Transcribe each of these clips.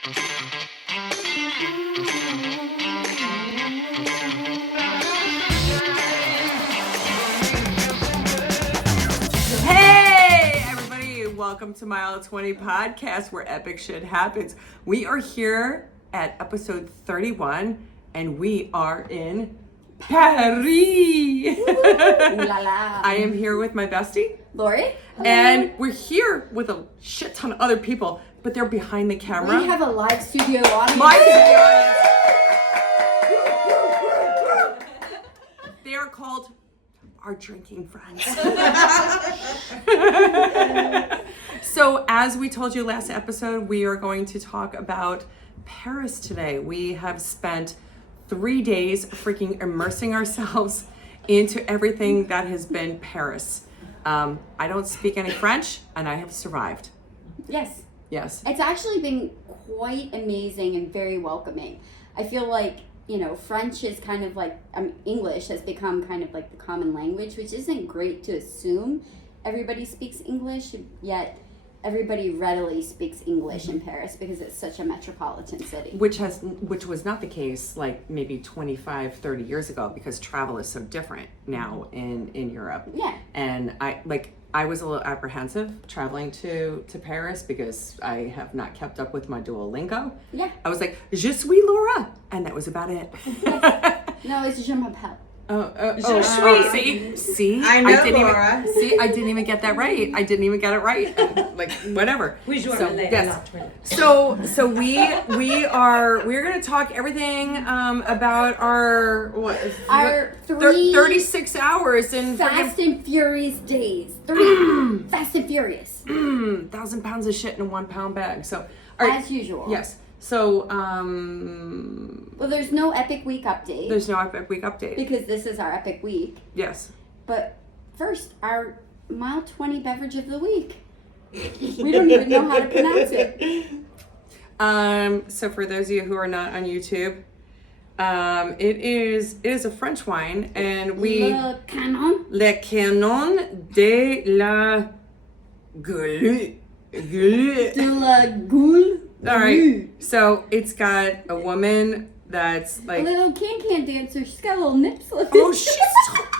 Hey, everybody. Welcome to Mile 20 Podcast, where epic shit happens. We are here at episode 31, and we are in Paris. Ooh la la. I am here with my bestie, Lorri. and we're here with a shit ton of other people, but they're behind the camera. We have a live studio audience. Live studio audience. They are called our drinking friends. So, as we told you last episode, we are going to talk about Paris today. We have spent 3 days freaking immersing ourselves into everything that has been Paris. I don't speak any French, and I have survived. Yes. Yes. It's actually been quite amazing and very welcoming. I feel like, French is kind of like, English has become kind of like the common language, which isn't great to assume everybody speaks English, yet everybody readily speaks English in Paris because it's such a metropolitan city. Which was not the case like maybe 25, 30 years ago, because travel is so different now in Europe. Yeah. And I was a little apprehensive traveling to Paris because I have not kept up with my Duolingo. Yeah. I was like, je suis Laura, and that was about it. No, it's je m'appelle. See, I know, Laura. I didn't even get that right. I didn't even get it right. Like, whatever. So we're gonna talk everything about our 36 hours in Fast and Furious days. 3 Fast and Furious. 1,000 pounds of shit in a 1 pound bag. So, all right. As usual. Yes. So, Well, there's no Epic Week update. there's no Epic Week update. Because this is our Epic Week. Yes. But first, our Mile 20 beverage of the week. We don't even know how to pronounce it. So for those of you who are not on YouTube, it is a French wine, and Le Canon. Le Canon de la Gueule. De la Goule. All right. So it's got a woman that's A like, little can dancer. She's got little nips. oh shit.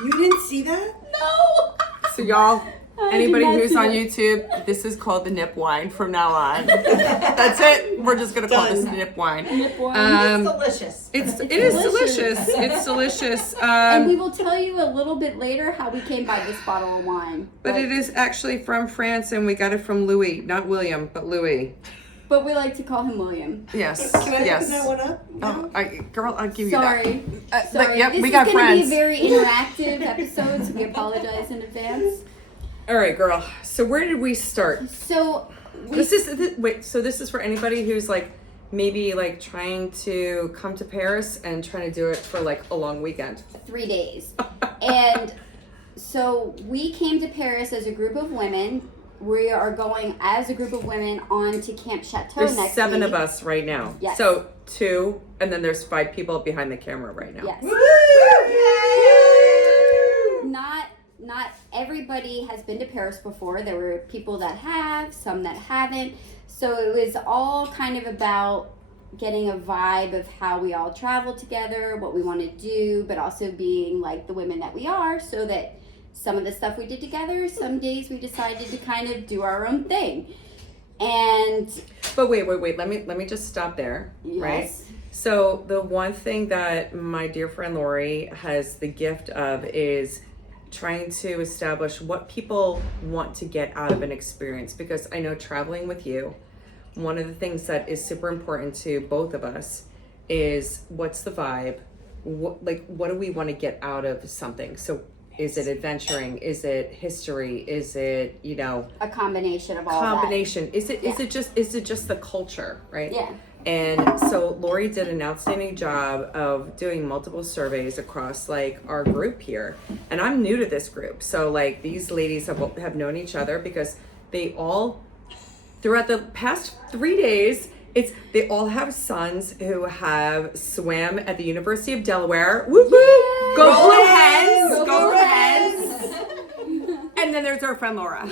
You didn't see that? No. So y'all, I anybody did not who's see on that. YouTube, this is called the nip wine from now on. That's it. We're just gonna call this Done. nip wine. Nip wine. It's delicious. It is delicious. delicious. It's delicious. And we will tell you a little bit later how we came by this bottle of wine. But it is actually from France, and we got it from Louis, not William, but Louis. But we like to call him William. Yes. Can I yes. open that one up? Oh, girl, I'll give you Sorry. that. Sorry. Yep, This we got is going to friends. be a very interactive episode, so we apologize in advance. All right, girl. So where did we start? So This is for anybody who's like maybe like trying to come to Paris and trying to do it for like a long weekend. 3 days. And so we came to Paris as a group of women. We are going as a group of women on to Camp Chateau There's next 7 week. of us right now. Yes. So 2, and then there's 5 people behind the camera right now. Yes. Not everybody has been to Paris before. There were people that have, some that haven't. So it was all kind of about getting a vibe of how we all travel together, what we want to do, but also being like the women that we are, so that some of the stuff we did together, some days we decided to kind of do our own thing. And But wait. Let me just stop there. Right? yes, So the one thing that my dear friend Lorri has the gift of is trying to establish what people want to get out of an experience, because I know traveling with you, one of the things that is super important to both of us is what's the vibe, what do we want to get out of something. So is it adventuring, is it history, is it a combination of all combination, is it just the culture, right? Yeah. And so Lorri did an outstanding job of doing multiple surveys across like our group here. And I'm new to this group. So like these ladies have known each other because they all, throughout the past 3 days, they all have sons who have swam at the University of Delaware. Woo woo! Go Blue Hens! Go Blue Hens! And then there's our friend Laura.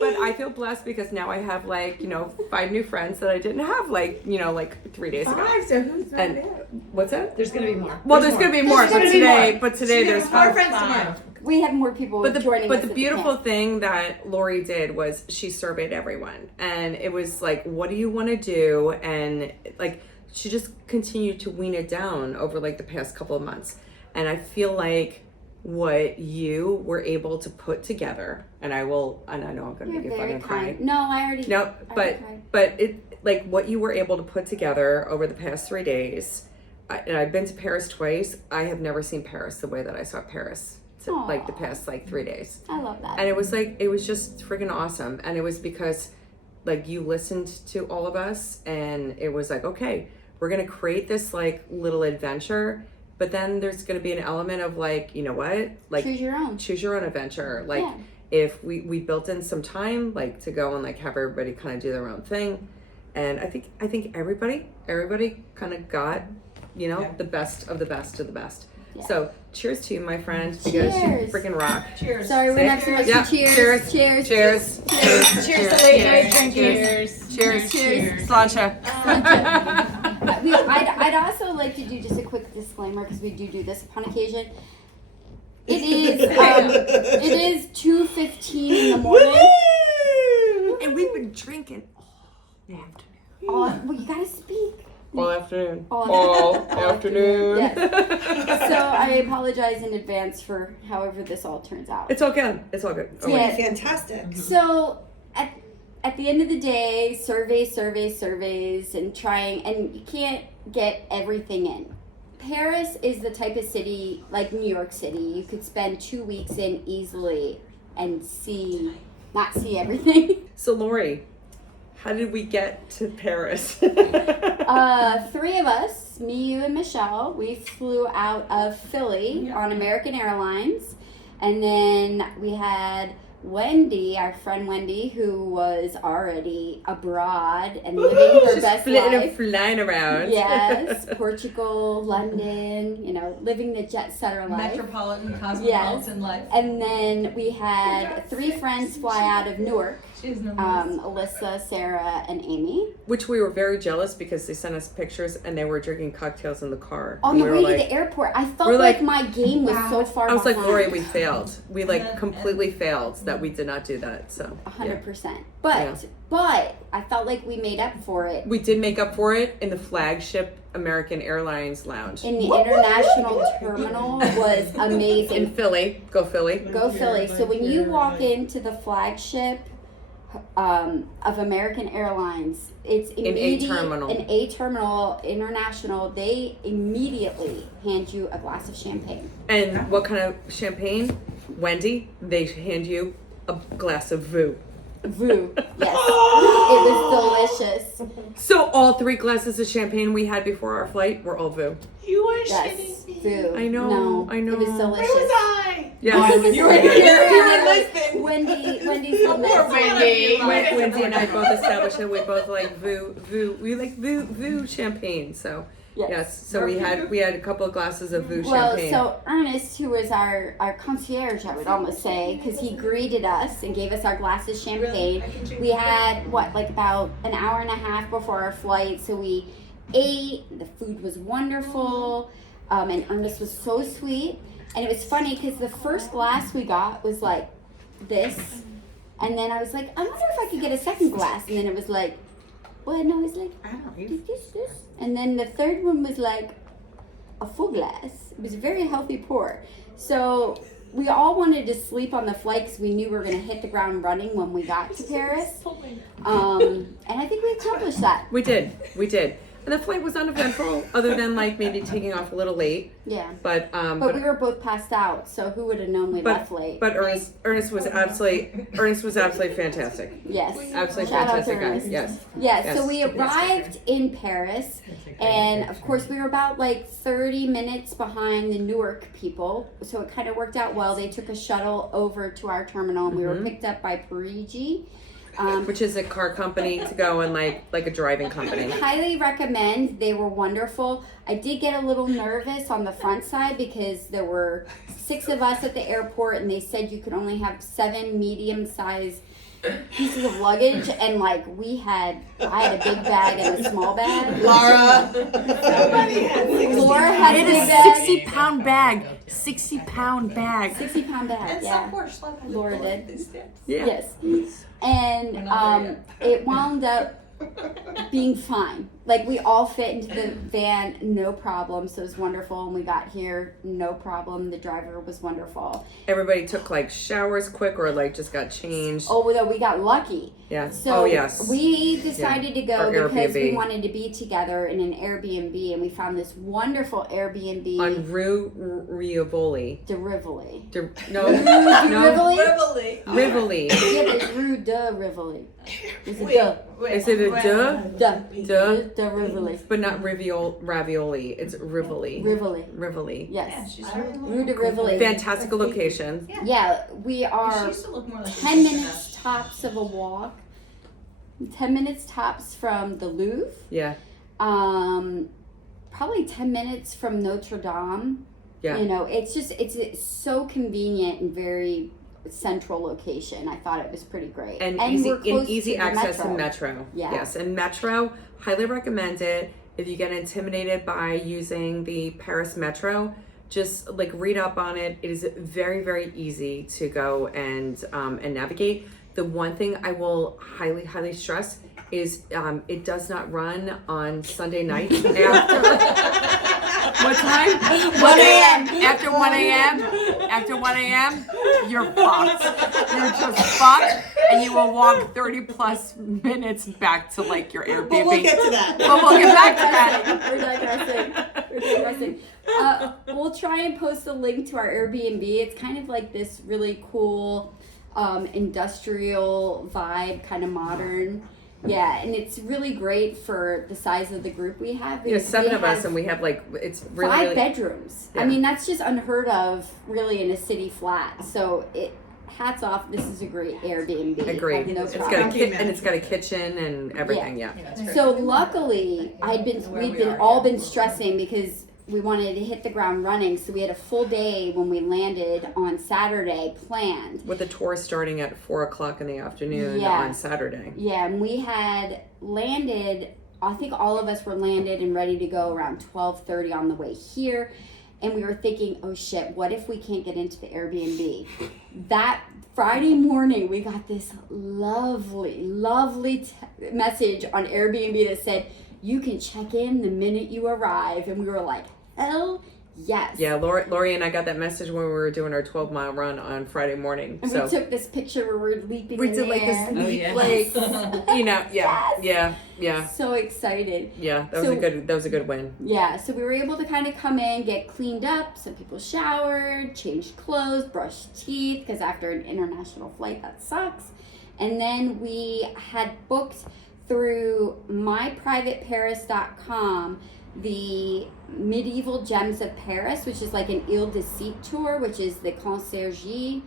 But I feel blessed because now I have 5 new friends that I didn't have 3 days ago. 5, so who's And there? what's that? There's gonna be more. Well, there's gonna be more, There's but gonna be today, more. but today there's More 5. friends tomorrow. We have more people joining us. But the at beautiful camp. thing that Lorri did was she surveyed everyone, and it was like, what do you want to do? And she just continued to wean it down over the past couple of months. And I feel like what you were able to put together, and I know I'm gonna You're make you very fucking cry. kind. No, I already. No, I but already cried. but it what you were able to put together over the past 3 days. And I've been to Paris twice. I have never seen Paris the way that I saw Paris. The Aw. past 3 days. I love that. And it was just friggin' awesome. And it was because you listened to all of us, and it was like, okay, we're gonna create this little adventure, but then there's gonna be an element of you know what? Choose your own adventure. Yeah. If we built in some time to go and have everybody kind of do their own thing. And I think everybody kind of got, the best of the best of the best. Yeah. So cheers to you, my friend, because you Cheers. freaking rock. Cheers. Sorry, we're not so much Yeah. for cheers. Cheers. Cheers. Cheers. Cheers to late night drinking. Cheers. Cheers. Cheers. Sláinte. I'd also like to do just a quick disclaimer because we do this upon occasion. It is 2:15 in the morning. And we've been drinking all afternoon. Well, you gotta speak. All afternoon. All afternoon. Yes. So I apologize in advance for however this all turns out. It's all good. It's all good. It's Okay. Yeah. fantastic. So at the end of the day, surveys, and you can't get everything in. Paris is the type of city like New York City. You could spend 2 weeks in easily and not see everything. So Lorri, how did we get to Paris? 3 of us, me, you, and Michelle, we flew out of Philly on American Airlines, and then we had Wendy, our friend Wendy, who was already abroad and living her She's best life. flying around. Yes, Portugal, London, living the jet setter life. Metropolitan, cosmopolitan life. And then we had 3 friends fly out of Newark, She's no Alyssa, Sarah, and Amy. Which we were very jealous because they sent us pictures and they were drinking cocktails in the car. On And the we way were to the airport, I felt we're like like, my game was so far I was like, behind. Lorri, we failed. We completely failed that we did not do that. So 100%. But I felt like we made up for it we did make up for it in the flagship American Airlines lounge in the international terminal. Was in amazing. Philly. Go Philly. Go Philly. So when you walk into the flagship of American Airlines, it's immediate. terminal. In A terminal international, they immediately hand you a glass of champagne. And what kind of champagne? Wendy, they hand you a glass of Voo. Voo. Yes. It was delicious. So all 3 glasses of champagne we had before our flight were all Voo. You are Yes. shitting me. Voo. I know, No, I know. It was Where delicious. was I? Yes. You were here. You were listening. Wendy's the Poor best. Wendy. Wendy and I both established that we both like Voo. We like Voo champagne. So yes. So we had a couple of glasses of Voo Well, champagne. so Ernest, who was our concierge, I would almost say, because he greeted us and gave us our glasses of champagne. We had about an hour and a half before our flight, so we ate. The food was wonderful, and Ernest was so sweet. And it was funny because the first glass we got was like this, and then I was like, I wonder if I could get a second glass, and then it was like, well, no, it's like this. And then the third one was like a full glass. It was a very healthy pour. So we all wanted to sleep on the flight because we knew we were going to hit the ground running when we got to Paris. And I think we accomplished that. we did. And the flight was uneventful, other than maybe taking off a little late. Yeah. But we were both passed out, so who would have known we left late? But Ernest was absolutely fantastic. Yes. Absolutely Shout out to fantastic guy. Ernest. Yes. Yeah, so Yes. we arrived in Paris, and of course we were about 30 minutes behind the Newark people, so it kind of worked out well. They took a shuttle over to our terminal, and we were picked up by Parisian. Which is a car company to go and like a driving company. Highly recommend. They were wonderful. I did get a little nervous on the front side because there were 6 of us at the airport, and they said you could only have 7 medium-sized pieces of luggage, and like I had a big bag and a small bag. Laura. Somebody had 60 Laura had a It big is bag. 60-pound bag. 60-pound bag. 60-pound bag. And Yeah. some poor schlub had to Laura go up did. these steps. Yeah. Yes. And it wound up being fine. Like we all fit into the van, no problem. So it was wonderful. And we got here, no problem. The driver was wonderful. Everybody took like showers quick or like just got changed. Oh, no, we got lucky. Yeah. So Oh, yes. we decided to go Our because we Airbnb. wanted to be together in an Airbnb, and we found this wonderful Airbnb. On Rue Rivoli. de Rivoli. No. Rivoli? Rivoli. Rivoli. Yeah, but it's Rue de Rivoli. It's a Wait, de. wait, Is it a wait. duh? De. De Rivoli. But not ravioli. It's Rivoli. Rivoli. Rivoli. Yes. she's Rue de Rivoli. Fantastic location. Yeah, we She are used to look more like 10 minutes tops of a walk. 10 minutes tops from the Louvre. Yeah. Probably 10 minutes from Notre-Dame. Yeah. You know, it's so convenient and very central location. I thought it was pretty great. And we're close easy to the access metro. to metro. Yeah. Yes, and metro, highly recommend it. If you get intimidated by using the Paris metro, just like read up on it. It is very, very easy to go and navigate. The one thing I will highly, highly stress is it does not run on Sunday nights after what time? 1 a.m. After 1 a.m. After 1 a.m. You're fucked. You're just fucked, and you will walk 30 plus minutes back to like your Airbnb. But we'll get to that. But we'll get back to that. We're digressing. We'll try and post a link to our Airbnb. It's kind of like this really cool industrial vibe, kind of modern. Yeah, and it's really great for the size of the group we have. Yeah, 7 We of us, have and we have like it's really 5 really, bedrooms. Yeah. I mean, that's just unheard of, really, in a city flat. So hats off. This is a great Airbnb. Agreed. No It's problem. got a and it's got a kitchen and everything. Yeah. So luckily, we've been stressing because we wanted to hit the ground running. So we had a full day when we landed on Saturday planned. With the tour starting at 4:00 in the afternoon Yeah. on Saturday. Yeah, and we had landed. I think all of us were landed and ready to go around 12:30 on the way here. And we were thinking, oh shit, what if we can't get into the Airbnb? That Friday morning, we got this lovely message on Airbnb that said, you can check in the minute you arrive. And we were like, hell yes. Yeah, Lorri and I got that message when we were doing our 12-mile run on Friday morning. And So we took this picture where we're leaping we in did the like air. this leap, yeah. like yeah. So excited. Yeah, that was a good win. Yeah, so we were able to kind of come in, get cleaned up. Some people showered, changed clothes, brushed teeth, because after an international flight, that sucks. And then we had booked through myprivateparis.com the Medieval Gems of Paris, which is like an Ile de Cite tour, which is the Conciergerie,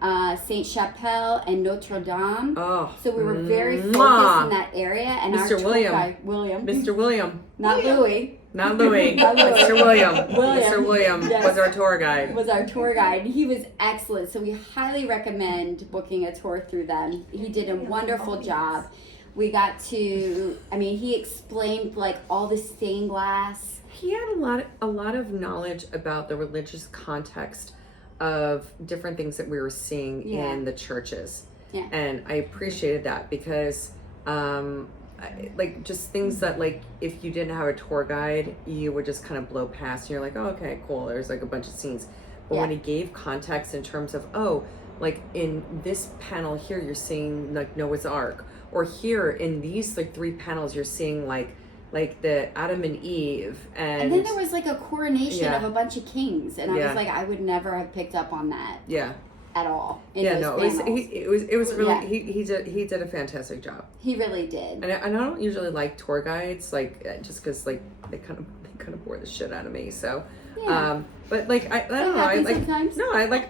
Sainte-Chapelle, and Notre-Dame. Oh, So we were very focused mwah. in that area, and our Mr. tour William. guide, William, Mr. William, not Louis, not Louis, Not Louis. Mr. William. William. Mr. William Yes. was our tour guide. was our tour guide. He was excellent, so we highly recommend booking a tour through them. He did a wonderful job. We got to, he explained like all the stained glass. He had a lot of knowledge about the religious context of different things that we were seeing Yeah. in the churches. Yeah. And I appreciated that because just things that like if you didn't have a tour guide, you would just kind of blow past and you're like, oh, okay, cool, there's like a bunch of scenes. But when Yeah. he gave context in terms of, oh, like in this panel here you're seeing like Noah's Ark, or here in these like 3 panels you're seeing like the Adam and Eve, And then there was like a coronation Yeah. of a bunch of kings, and I Yeah. was like, I would never have picked up on that yeah. at all. In Yeah, those no, panels. it was really Yeah. he did a fantastic job, He really did. and I don't usually like tour guides just because like they kind of bore the shit out of me. So, Yeah. but like I don't know, I happens like sometimes.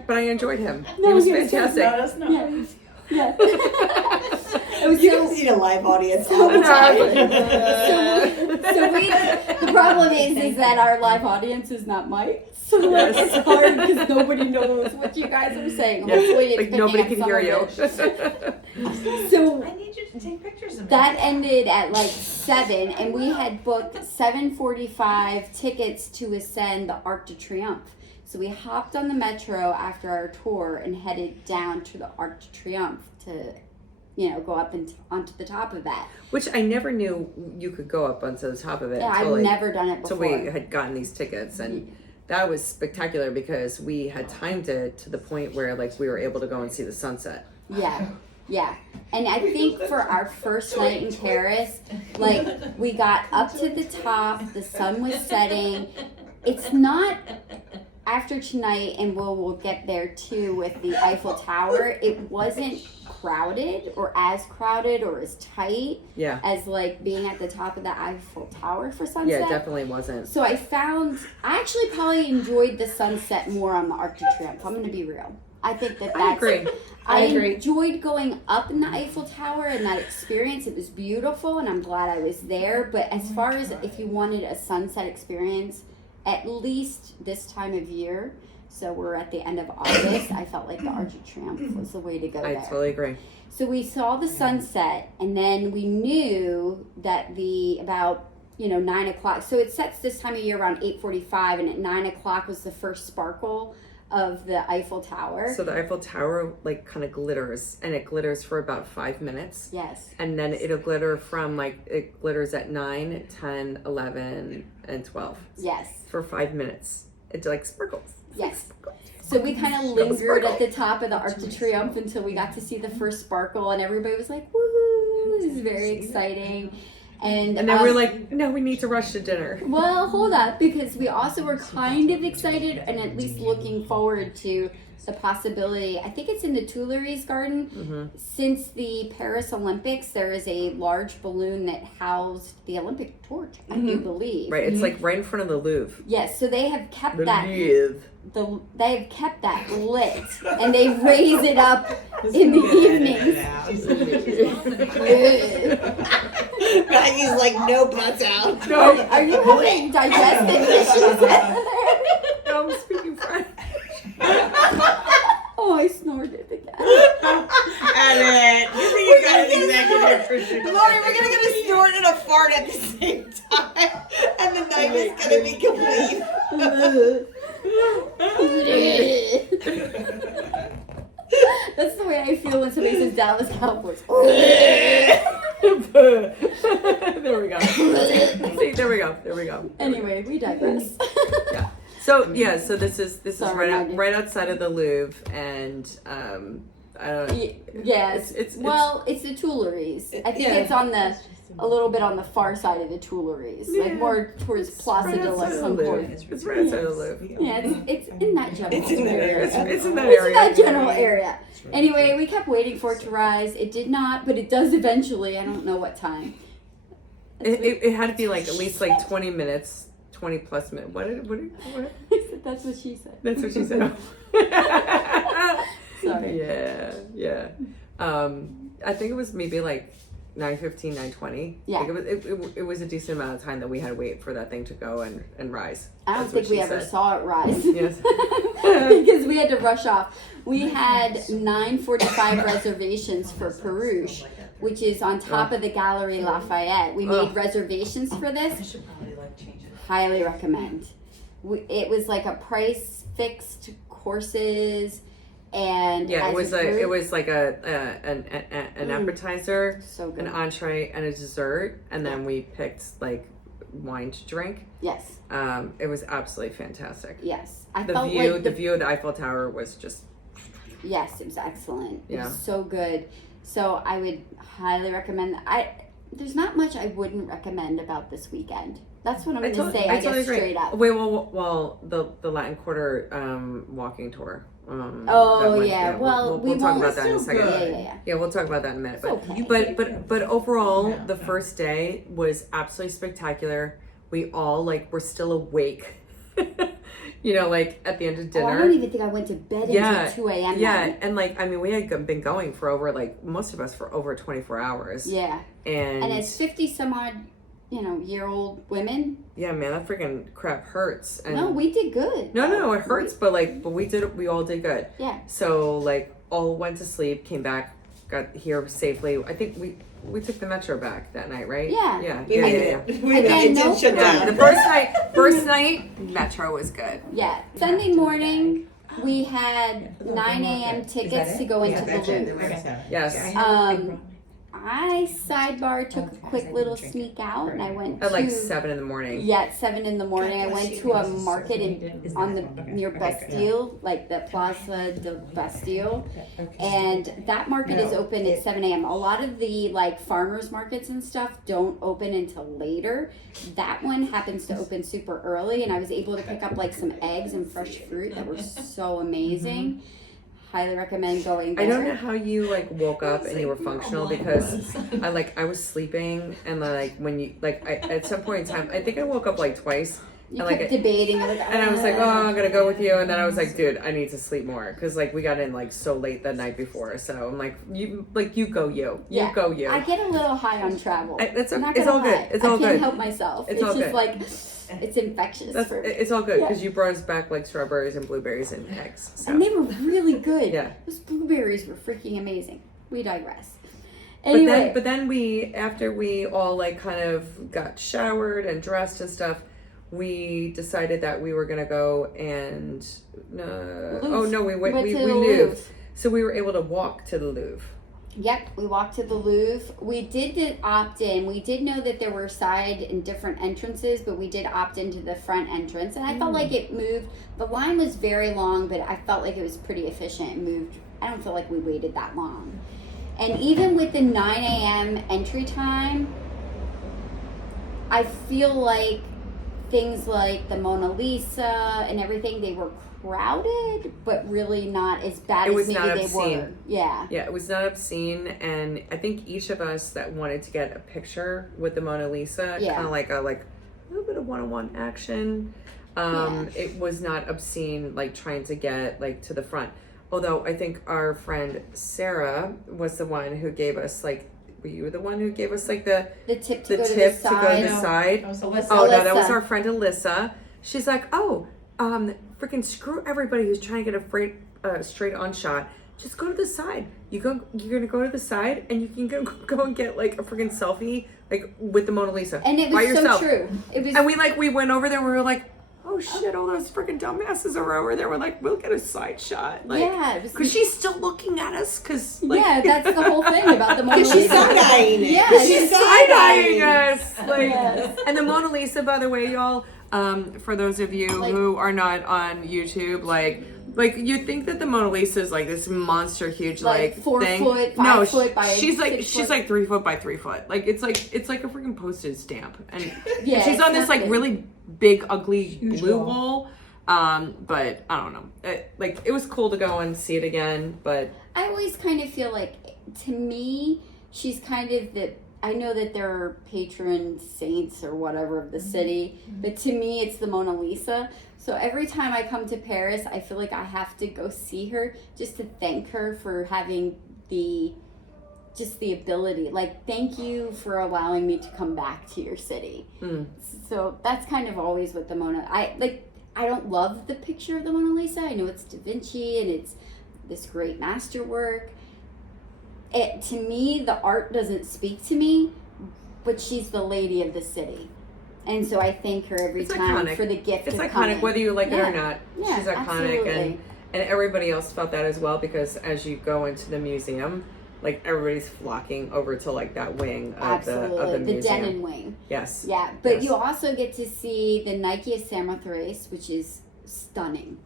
but I enjoyed him. No, he was he was so fantastic. No, that's not Yeah. right. Yeah. You can see a live audience all the time. The problem is that our live audience is not mic, so like, it's hard because nobody knows what you guys are saying. Hopefully it's Like nobody can hear you. So I need you to take pictures of that ended at like 7, and we had booked 7:45 tickets to ascend the Arc de Triomphe. So we hopped on the metro after our tour and headed down to the Arc de Triomphe to, go up and onto the top of that. Which I never knew you could go up onto the top of it. Yeah, I've never done it before. Until we had gotten these tickets, and that was spectacular because we had timed it to the point where like we were able to go and see the sunset. Yeah. And I think for our first night in Paris, like we got up to the top, the sun was setting. It's not after tonight, and we'll get there too with the Eiffel Tower. It wasn't crowded or as tight as like being at the top of the Eiffel Tower for sunset. Yeah, it definitely wasn't. So I actually probably enjoyed the sunset more on the Arc de Triomphe. I'm going to be real. I think that's. I agree. I enjoyed going up in the Eiffel Tower and that experience. It was beautiful, and I'm glad I was there. But as far as if you wanted a sunset experience, at least this time of year, so we're at the end of August, I felt like the Arc de Triomphe was the way to go there. I totally agree. So we saw the sunset, and then we knew that about 9 o'clock. So it sets this time of year around 8:45, and at 9 o'clock was the first sparkle of the Eiffel Tower. So the Eiffel Tower like kind of glitters, and it glitters for about 5 minutes. Yes. And then it'll glitter from it glitters at 9, 10, 11, and 12. Yes. For 5 minutes. It like sparkles. Yes. So we kind of lingered at the top of the Arc de Triomphe until we got to see the first sparkle, and everybody was like, woohoo, this is very exciting. And then we're like, no, we need to rush to dinner. Well, hold up, because we also were kind of excited and at least looking forward to the possibility. I think it's in the Tuileries Garden. Mm-hmm. Since the Paris Olympics, there is a large balloon that housed the Olympic torch, I do believe. Right, it's like right in front of the Louvre. Yes, so they have kept The that. Louvre. They have kept that lit, and they raise it up in the evenings. Maggie's like, no butts out. Are you having digestive issues? No, I'm speaking French. Oh, I snorted again. Edit. You got an executive producer. Lorri, we're gonna get a snort and a fart at the same time, and the night is gonna be complete. That's the way I feel when somebody says Dallas Cowboys. There we go. See, there we go. Anyway, we digress. Yeah. So this is Sorry, Maggie. right outside of the Louvre, and I don't know. Yes. It's it's the Tuileries. I think it's on a little bit on the far side of the Tuileries, like more towards Place de la Concorde. It's right outside of the Louvre. Yeah, it's in that general It's in that area. area. It's in that It's in area. that general area. Anyway, we kept waiting for it to rise. It did not, but it does eventually. I don't know what time. It had to be like at least like 20 minutes, 20 plus minutes. What? That's what she said. That's what she said. Sorry. Yeah. I think it was maybe like 9:15, 9:20. Yeah. Like it was a decent amount of time that we had to wait for that thing to go and rise. I don't That's think what we she ever said. saw it rise. Yes. Because we had to rush off. We had 9:45 reservations for Perouge, which is on top of the Galerie Lafayette. We made reservations for I this. should probably change it. Highly recommend. It was like a price fixed courses, and Yeah, as it was a group- it was like an appetizer, so good. an entree, and a dessert, and then we picked like wine to drink. Yes, It was absolutely fantastic. yes. I The felt view, like the view of the Eiffel Tower was just yes, it was excellent. It Yeah. was so good. So I would highly recommend. There's not much I wouldn't recommend about this weekend. That's what I'm going to say. I totally guess agree. straight up. Wait, well, the Latin Quarter walking tour. Oh yeah. Well, we'll talk about that in a still second. good. Yeah. Yeah, we'll talk about that in a minute. But Okay. but overall, the first day was absolutely spectacular. We all were still awake. like at the end of dinner. Oh, I don't even think I went to bed until 2 a.m. Yeah, then. and like, I mean, we had been going for over, like, most of us for over 24 hours. Yeah. And as 50 some odd, year old women. Yeah, man, that freaking crap hurts. And No, we did good. No, it hurts, but we all did good. Yeah. So like, all went to sleep, came back, got here safely. I think we took the metro back that night, right? Yeah. Yeah. We made it. We made it. Again, It no did shut problem. Yeah, down. the first night, metro was good. Yeah. Sunday morning, we had 9 a.m. tickets to go into the Louvre. Yes. I took a quick little sneak out, and I went At like to 7 in the morning. Yeah, at 7 in the morning. I went to a market near Bastille, like the Plaza de Bastille, and that market is open at 7 a.m. A lot of the like farmers markets and stuff don't open until later. That one happens to open super early, and I was able to pick up like some eggs and fresh fruit that were so amazing. Highly recommend going there. I don't know how you like woke up and you were functional, because I was sleeping, and like when you at some point in time, I think I woke up like twice. You and, kept debating, and I was like, oh, I'm gonna go with you, and then I was like, dude, I need to sleep more, because like we got in like so late the night before, so I'm like, you go you go you. I get a little high on travel. It's I'm not all gonna good. lie. It's all I can't good. help myself. It's It's all just good. like it's infectious. It's all good, because Yeah. you brought us back like strawberries and blueberries and eggs. So. And they were really good. Yeah. Those blueberries were freaking amazing. We digress. Anyway, But then after we all like kind of got showered and dressed and stuff, we decided that we were gonna go and we Went to the moved. Louvre. So we were able to walk to the Louvre. Yep, we walked to the Louvre. We did opt in. We did know that there were side and different entrances, but we did opt into the front entrance, and I felt like it moved. The line was very long, but I felt like it was pretty efficient and moved. I don't feel like we waited that long. And even with the 9 a.m. entry time, I feel like things like the Mona Lisa and everything, they were crowded, but really not as bad as maybe they were. Yeah. Yeah, it was not obscene, and I think each of us that wanted to get a picture with the Mona Lisa, Yeah. kind of like a little bit of one-on-one action. It was not obscene, like trying to get like to the front. Although I think our friend Sarah was the one who gave us like. Were you the one who gave us like the tip to the go tip to the to go to the side? side? That was Alyssa. Oh no, that was Alyssa. our friend Alyssa. She's like, freaking screw everybody who's trying to get a straight on shot. Just go to the side. You're gonna go to the side, and you can go and get like a freaking selfie like with the Mona Lisa. And it by was yourself. so true. It was. And we went over there. And we were like, oh shit! All those freaking dumbasses are over there. We're like, we'll get a side shot. Like, Yeah, it was- because she's still looking at us. Because like, yeah, that's the whole thing about the Mona Lisa. She's side-eyeing it. Yeah, she's side-eyeing us. Like, Yes. and the Mona Lisa, by the way, y'all. For those of you Like- who are not on YouTube, like you think that the Mona Lisa is like this monster huge Like 4 thing. foot, 5 no, foot by she's like 6 foot. 3 foot by 3 foot. Like it's like a freaking postage stamp, and Yeah, she's it's on this like nothing. really big ugly Huge blue wall. wall. But I don't know. It was cool to go and see it again, but I always kind of feel like, to me, she's kind of I know that there are patron saints or whatever of the city, but to me, it's the Mona Lisa. So every time I come to Paris, I feel like I have to go see her just to thank her for having the ability. Like, thank you for allowing me to come back to your city. So that's kind of always what the Mona. I don't love the picture of the Mona Lisa. I know it's Da Vinci and it's this great masterwork. To me, the art doesn't speak to me, but she's the lady of the city. And so I thank her every It's time iconic. for the gift it's of iconic coming. whether you like it Yeah. or not. Yeah, She's iconic, absolutely. and everybody else felt that as well, because as you go into the museum, like everybody's flocking over to like that wing of the Absolutely. The museum. Denon wing. Yes. Yeah, but Yes. you also get to see the Nike of Samothrace, which is stunning.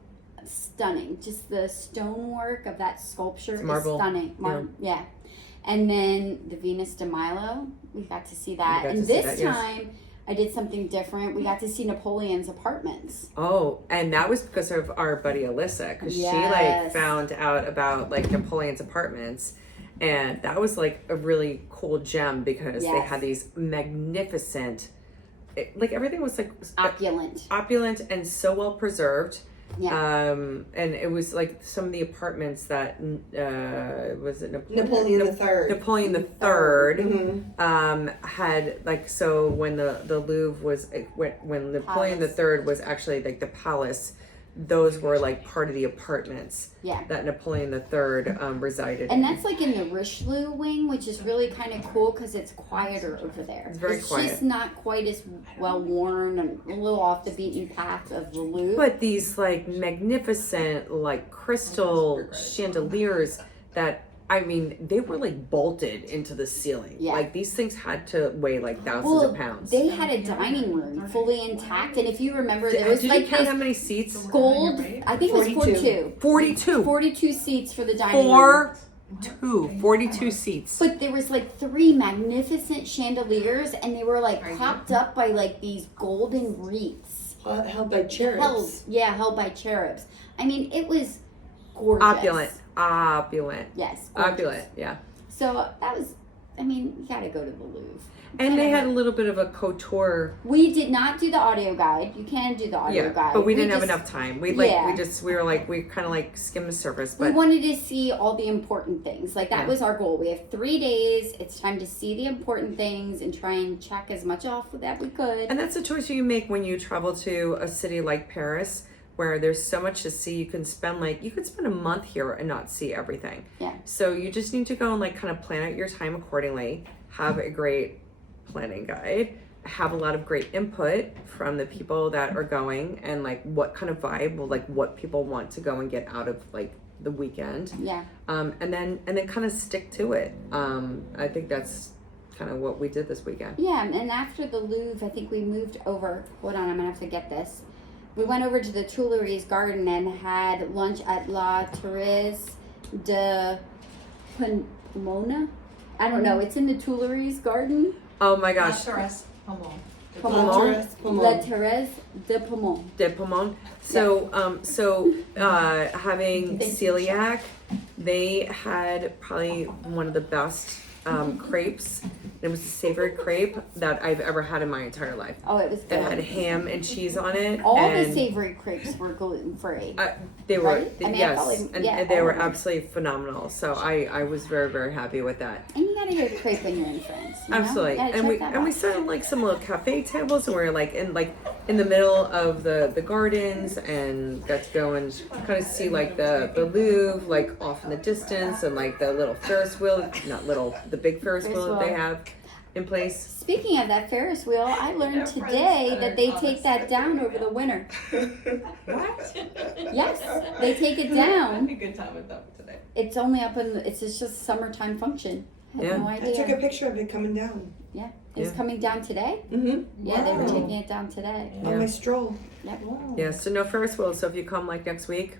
Stunning. Just the stonework of that sculpture It's marble. is stunning. Yeah. And then the Venus de Milo, we got to see that. We got And to see this that, yes. time, I did something different. We got to see Napoleon's apartments. Oh, and that was because of our buddy Alyssa, because she like Yes. found out about like Napoleon's apartments, and that was like a really cool gem, because they Yes. had these magnificent like everything was like opulent and so well preserved. Yeah. And it was like some of the apartments that was it Napoleon the Third. Napoleon the Third Mm-hmm. had like, so when the Louvre was when Napoleon the Third was actually like the palace, those were like part of the apartments that Napoleon the Third resided and in. that's like in the Richelieu wing, which is really kind of cool because it's quieter over there. It's very quiet. It's just not quite as well worn and a little off the beaten path of the Louvre. But these like magnificent like crystal chandeliers that, I mean, they were like bolted into the ceiling. Yeah. Like these things had to weigh like thousands of pounds. They had a dining room fully intact, and if you remember, there was Did like you count this how many seats? gold. I think it was 42. 42. 42 seats for the dining room. 42 seats. But there was like 3 magnificent chandeliers, and they were like propped up by like these golden wreaths. Held by cherubs. Held by cherubs. I mean, it was gorgeous. Opulent. Yes. Gorgeous. Opulent, yeah. So that was, I mean, you gotta go to the Louvre. And they had a little bit of a couture. We did not do the audio guide. You can do the audio guide. But we didn't have enough time. We kind of like skimmed the surface. But we wanted to see all the important things. Like that was our goal. We have 3 days. It's time to see the important things and try and check as much off that we could. And that's a choice you make when you travel to a city like Paris, where there's so much to see. You could spend a month here and not see everything. Yeah. So you just need to go and like kind of plan out your time accordingly. Have a great planning guide. Have a lot of great input from the people that are going, and like what kind of vibe, or like what people want to go and get out of like the weekend. Yeah. And then kind of stick to it. I think that's kind of what we did this weekend. Yeah, and after the Louvre, I think we moved over. Hold on, I'm gonna have to get this. We went over to the Tuileries Garden and had lunch at La Terrasse de Pomona. I don't know. It's in the Tuileries Garden. Oh my gosh. La Terrasse de Pomona. De Pomone. So, having celiac, they had probably one of the best crepes. It was a savory crepe that I've ever had in my entire life. Oh, it was good. It had ham and cheese on it. All the savory crepes were gluten-free. They were, right? yes, and they were absolutely phenomenal. So I was very, very happy with that. And you gotta get a crepe when you're in France. You know? Absolutely, and we sat on like some little cafe tables, and we were like in the middle of the gardens, and got to go and kind of see like the Louvre like off in the distance, and like the little Ferris wheel, the big Ferris wheel that they have in place. Speaking of that Ferris wheel, I learned today that they take that down over the winter. What? Yes, they take it down. A good time with them today. It's only up in it's just a summertime function. I had no I idea. took a picture of it coming down. Yeah, it's coming down today. Mm-hmm. Yeah, they were taking it down today. On my stroll. Yep. Yeah, so no Ferris wheel. So if you come like next week,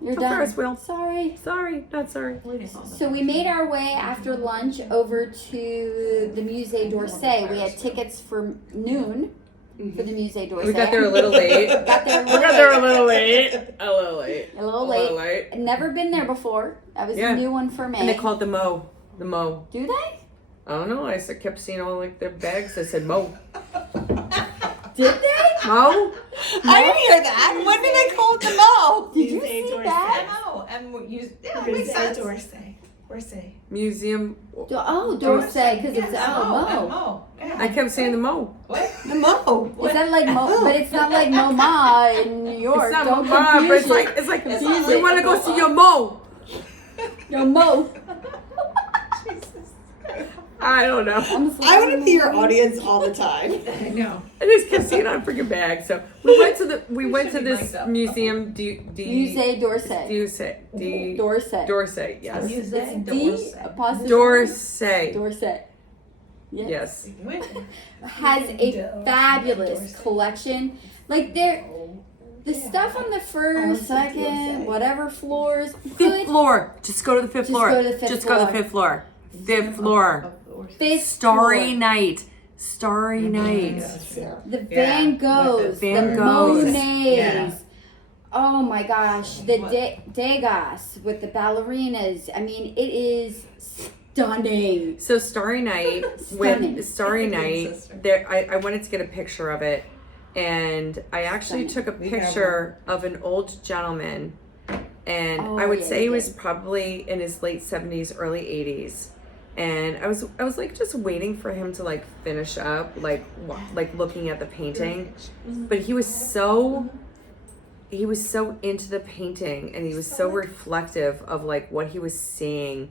You're no done. Ferris wheel. Sorry. Not sorry. So we made our way after lunch over to the Musée d'Orsay. We had tickets for noon for the Musée d'Orsay. We got there a little late. Got there a We little got there a late. little late. A little late. A little late. I'd never been there before. That was a new one for me. And they call it the Mo. The Mo. Do they? I don't know. I kept seeing all like their bags that said Mo. Did they? Mo? I didn't hear that. When did they call it the Mo? Did you see that? I know, and it makes sense. Orsay. Museum. Oh, d'Orsay, because it's Mo. Mo. Yeah. I kept saying the Mo. What? The Mo. Is that like Mo? But it's not like MoMA in New York. It's not Don't Mo, but confuse it's like Confuse we it. want to go see your Mo. Your Mo. I don't know. I want to be your audience all the time. I know. I just kept seeing on freaking bag. So we went to Should be this myself. museum. Musée d'Orsay. D'Orsay. D'Orsay. Yes. Musée D apostrophe D'Orsay. D'Orsay. Yes. Has a fabulous collection. Like the stuff on the first, second, whatever floors. Fifth floor. Just go to the fifth floor. go to the fifth Just go to the floor. fifth floor. Fifth floor. Fifth Starry floor. night. Starry night. The Van Goghs, Van the Goghs. Monets. Yeah. Oh my gosh, the Degas with the ballerinas. I mean, it is stunning. So Starry Night, Stunning. with Starry Night, there I wanted to get a picture of it, and I actually Stunning. took a picture of an old gentleman, and Oh, I would yeah, say he you was did. probably in his late 70s, early 80s. And I was like just waiting for him to like finish up, like looking at the painting, but he was so into the painting, and he was so reflective of like what he was seeing.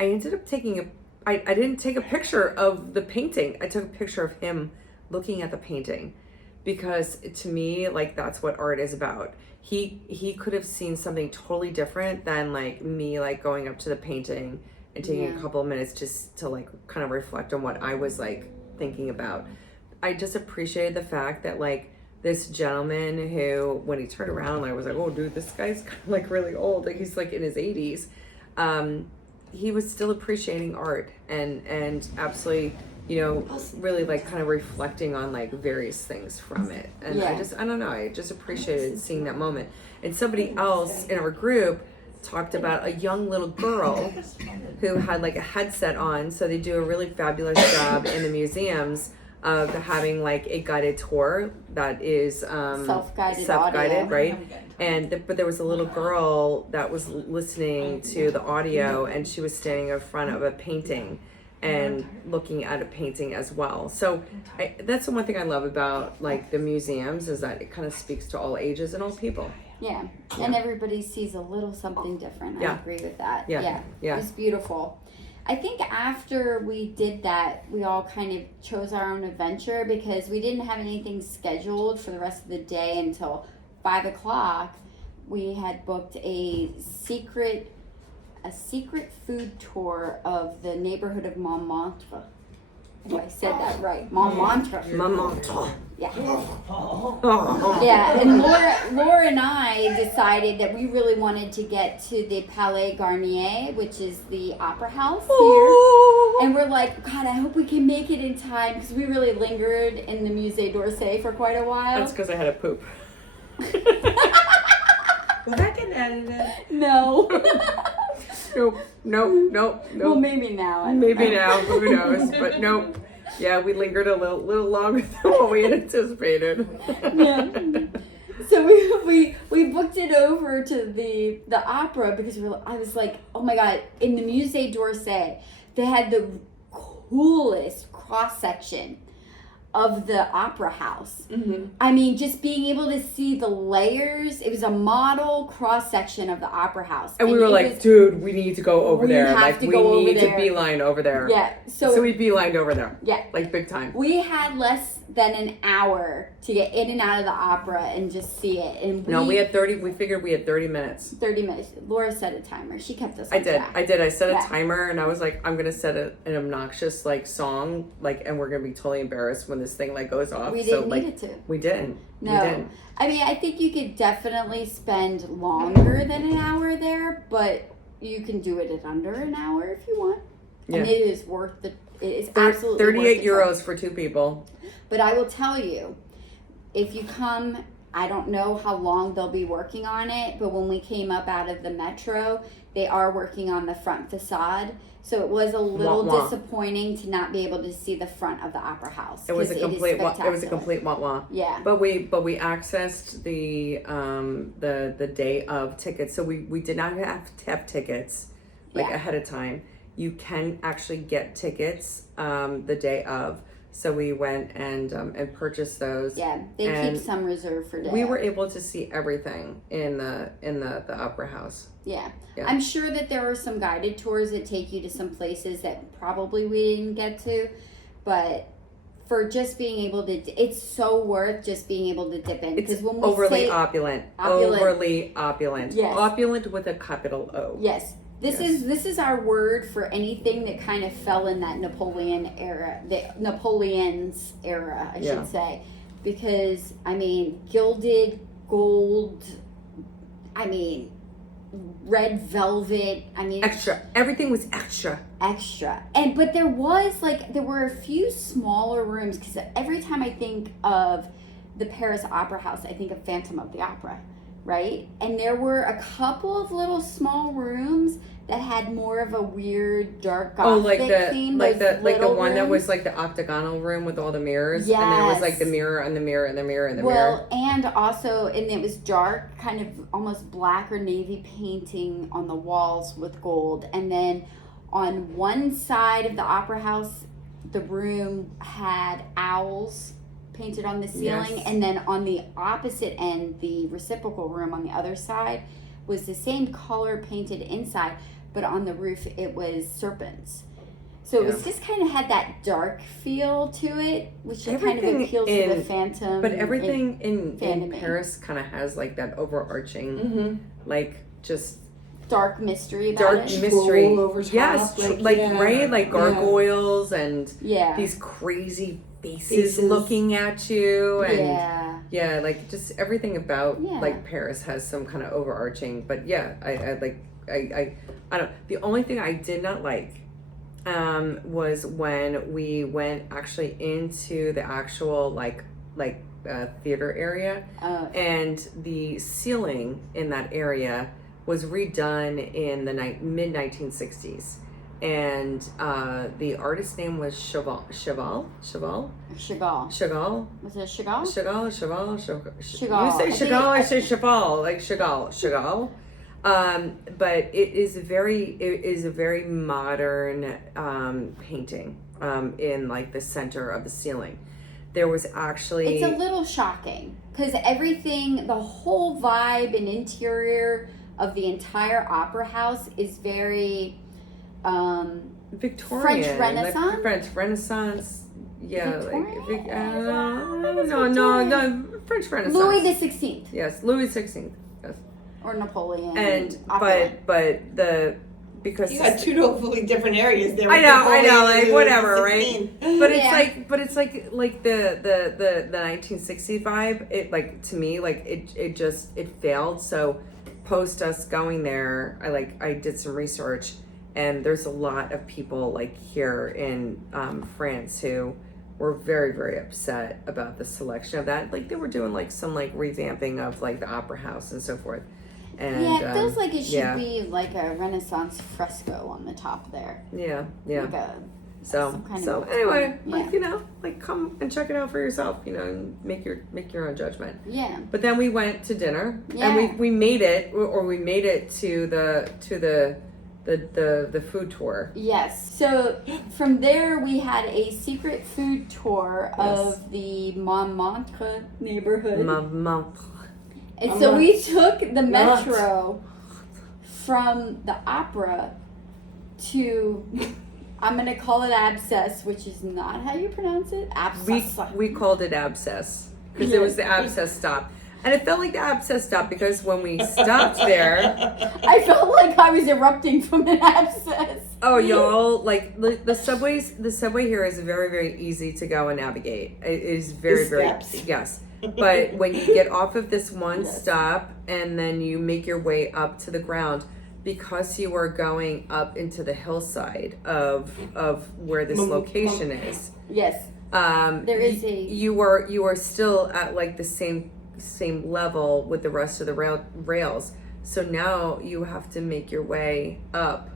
I ended up taking I didn't take a picture of the painting. I took a picture of him looking at the painting, because to me, like, that's what art is about. He could have seen something totally different than like me, like going up to the painting and taking a couple of minutes just to like kind of reflect on what I was like thinking about. I just appreciated the fact that like this gentleman who, when he turned around, I was like, oh dude, this guy's kind of like really old. Like he's like in his 80s. He was still appreciating art and absolutely, you know, really like kind of reflecting on like various things from it. And I don't know, I just appreciated seeing that moment. And somebody else in our group talked about a young little girl who had like a headset on. So they do a really fabulous job in the museums of having like a guided tour that is self-guided audio. Right? And but there was a little girl that was listening to the audio, and she was standing in front of a painting and looking at a painting as well. So that's the one thing I love about like the museums, is that it kind of speaks to all ages and all people. Yeah, and everybody sees a little something different. I agree with that. Yeah. It was beautiful. I think after we did that, we all kind of chose our own adventure, because we didn't have anything scheduled for the rest of the day until 5 o'clock. We had booked a secret food tour of the neighborhood of Montmartre. Oh, I said that right. Montmartre. Montmartre. Yeah. Yeah, and Laura and I decided that we really wanted to get to the Palais Garnier, which is the opera house here. And we're like, God, I hope we can make it in time, because we really lingered in the Musée d'Orsay for quite a while. That's because I had a poop. Was that getting edited? No. Nope. Well, maybe now. Maybe now, who knows? But nope. Yeah, we lingered a little longer than what we had anticipated. Yeah. So we booked it over to the opera, because I was like, oh my God, in the Musée d'Orsay, they had the coolest cross section of the opera house. Mm-hmm. I mean, just being able to see the layers. It was a model cross section of the opera house, And we were like, dude, we need to go over there. Like, we need to beeline over there. Yeah. So we beelined over there. Yeah. Like big time. We had less than an hour to get in and out of the opera and just see it. And we figured we had 30 minutes. 30 minutes. Laura set a timer. She kept us on I did. track. I set a timer, and I was like, I'm gonna set an obnoxious like song, like, and we're gonna be totally embarrassed when this thing like goes off. We didn't need it to. We didn't. No. We didn't. I mean, I think you could definitely spend longer than an hour there, but you can do it in under an hour if you want. Yeah. And it is worth it. It is absolutely 38 worth euros for 2 people. But I will tell you, if you come, I don't know how long they'll be working on it, but when we came up out of the metro, they are working on the front facade. So it was a little disappointing to not be able to see the front of the opera house. It was a complete wah-wah. Yeah. But we accessed the day of tickets. So we did not have to have tickets ahead of time. You can actually get tickets the day of. So we went and purchased those. Yeah, they keep some reserved for day. We were able to see everything in the opera house. Yeah. I'm sure that there are some guided tours that take you to some places that probably we didn't get to, but for just being able to, it's so worth just being able to dip in. It's when we overly opulent. Overly opulent. Yes. Opulent with a capital O. Yes. This is our word for anything that kind of fell in that Napoleon's era, I should say. Because, I mean, gilded, gold, I mean, red velvet, I mean... Extra. Everything was extra. Extra. But there were a few smaller rooms, because every time I think of the Paris Opera House, I think of Phantom of the Opera. right? And there were a couple of little small rooms that had more of a weird dark gothic theme. like the one that rooms. was like the octagonal room with all the mirrors, and then it was like the mirror and the mirror and the mirror and the mirror. Well, and also, and it was dark, kind of almost black or navy painting on the walls with gold. And then on one side of the opera house, the room had owls painted on the ceiling, Yes. and then on the opposite end, the reciprocal room on the other side was the same color painted inside, but on the roof it was serpents. So it was just kind of had that dark feel to it, which kind of Everything appeals to the phantom. But everything in fandom. Paris kind of has like that overarching, like just dark mystery about dark it. mystery. Troll over top, Yes, like, yeah. right, like gargoyles and Yeah. these crazy faces looking at you, and Yeah. like just everything about Yeah. like Paris has some kind of overarching. But yeah, I don't. The only thing I did not like was when we went actually into the actual theater area, and the ceiling in that area was redone in the mid 1960s, and the artist's name was Chagall. Chagall. Was it Chagall? Chagall. Chagall. You say Chagall, I say Cheval, like Chagall. But it is a very modern painting in like the center of the ceiling. There was actually It's a little shocking because everything, the whole vibe and interior of the entire opera house is very Victorian, French Renaissance? like French Renaissance. Yeah, Victorian? no, French Renaissance. Louis the 16th Yes, Louis XVI. Yes, or Napoleon. and opera. because You got two totally different areas there. I know, like whatever, right? But it's Yeah. like the 1960 vibe. It like to me like it failed. So post us going there, I did some research, and there's a lot of people like here in France who were very, very upset about the selection of that. Like they were doing like some like revamping of like the opera house and so forth. And Yeah, it feels like it should yeah. be like a Renaissance fresco on the top there. Yeah. Like a, So some kind so of anyway, yeah. like come and check it out for yourself, and make your own judgment. Yeah. But then we went to dinner, Yeah. and we made it to the food tour. Yes. So from there, we had a secret food tour of the Montmartre neighborhood. And so we took the metro from the opera to, I'm going to call it Abscess, which is not how you pronounce it. Abscess. We called it Abscess because it was the Abscess stop. And it felt like the Abscess stop because when we stopped there, I felt like I was erupting from an abscess. oh y'all, like the subway here is very, very easy to go and navigate. It is very, The very steps. yes. But when you get off of this one Yes. stop and then you make your way up to the ground, because you are going up into the hillside of where this location is, Yes. there is you are still at like the same level with the rest of the rails. So now you have to make your way up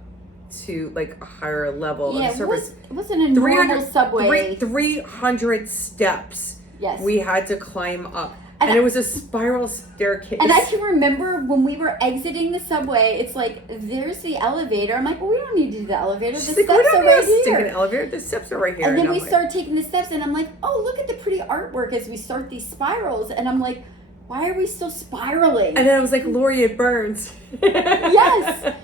to like a higher level Yeah, of service. it wasn't a normal subway. 300 steps. Yes. We had to climb up. And it was a spiral staircase. And I can remember when we were exiting the subway, it's like, there's the elevator. I'm like, well, we don't need to do the elevator. She's The like, we steps don't are need right a stinking here. elevator. The steps are right here. And then I'm we like, start taking the steps, and I'm like, oh, look at the pretty artwork as we start these spirals. And I'm like, why are we still spiraling? And then I was like, Lorri, it burns. Yes.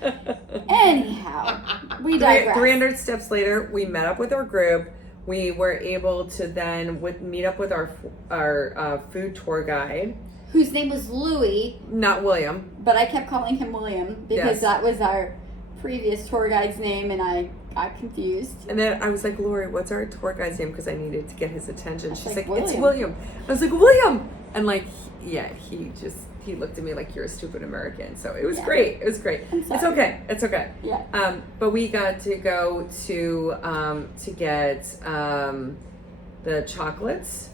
Anyhow, we digress. 300 steps later, we met up with our group. We were able to then meet up with our food tour guide. Whose name was Louis, Not William. but I kept calling him William because Yes. that was our previous tour guide's name, and I got confused. And then I was like, Lorri, what's our tour guide's name? Because I needed to get his attention. She's like, like, it's William. William. I was like, William. And like, he looked at me like, you're a stupid American. So it was great. It was great. I'm It's sorry. okay. It's okay. Yeah. But we got to go to get the chocolates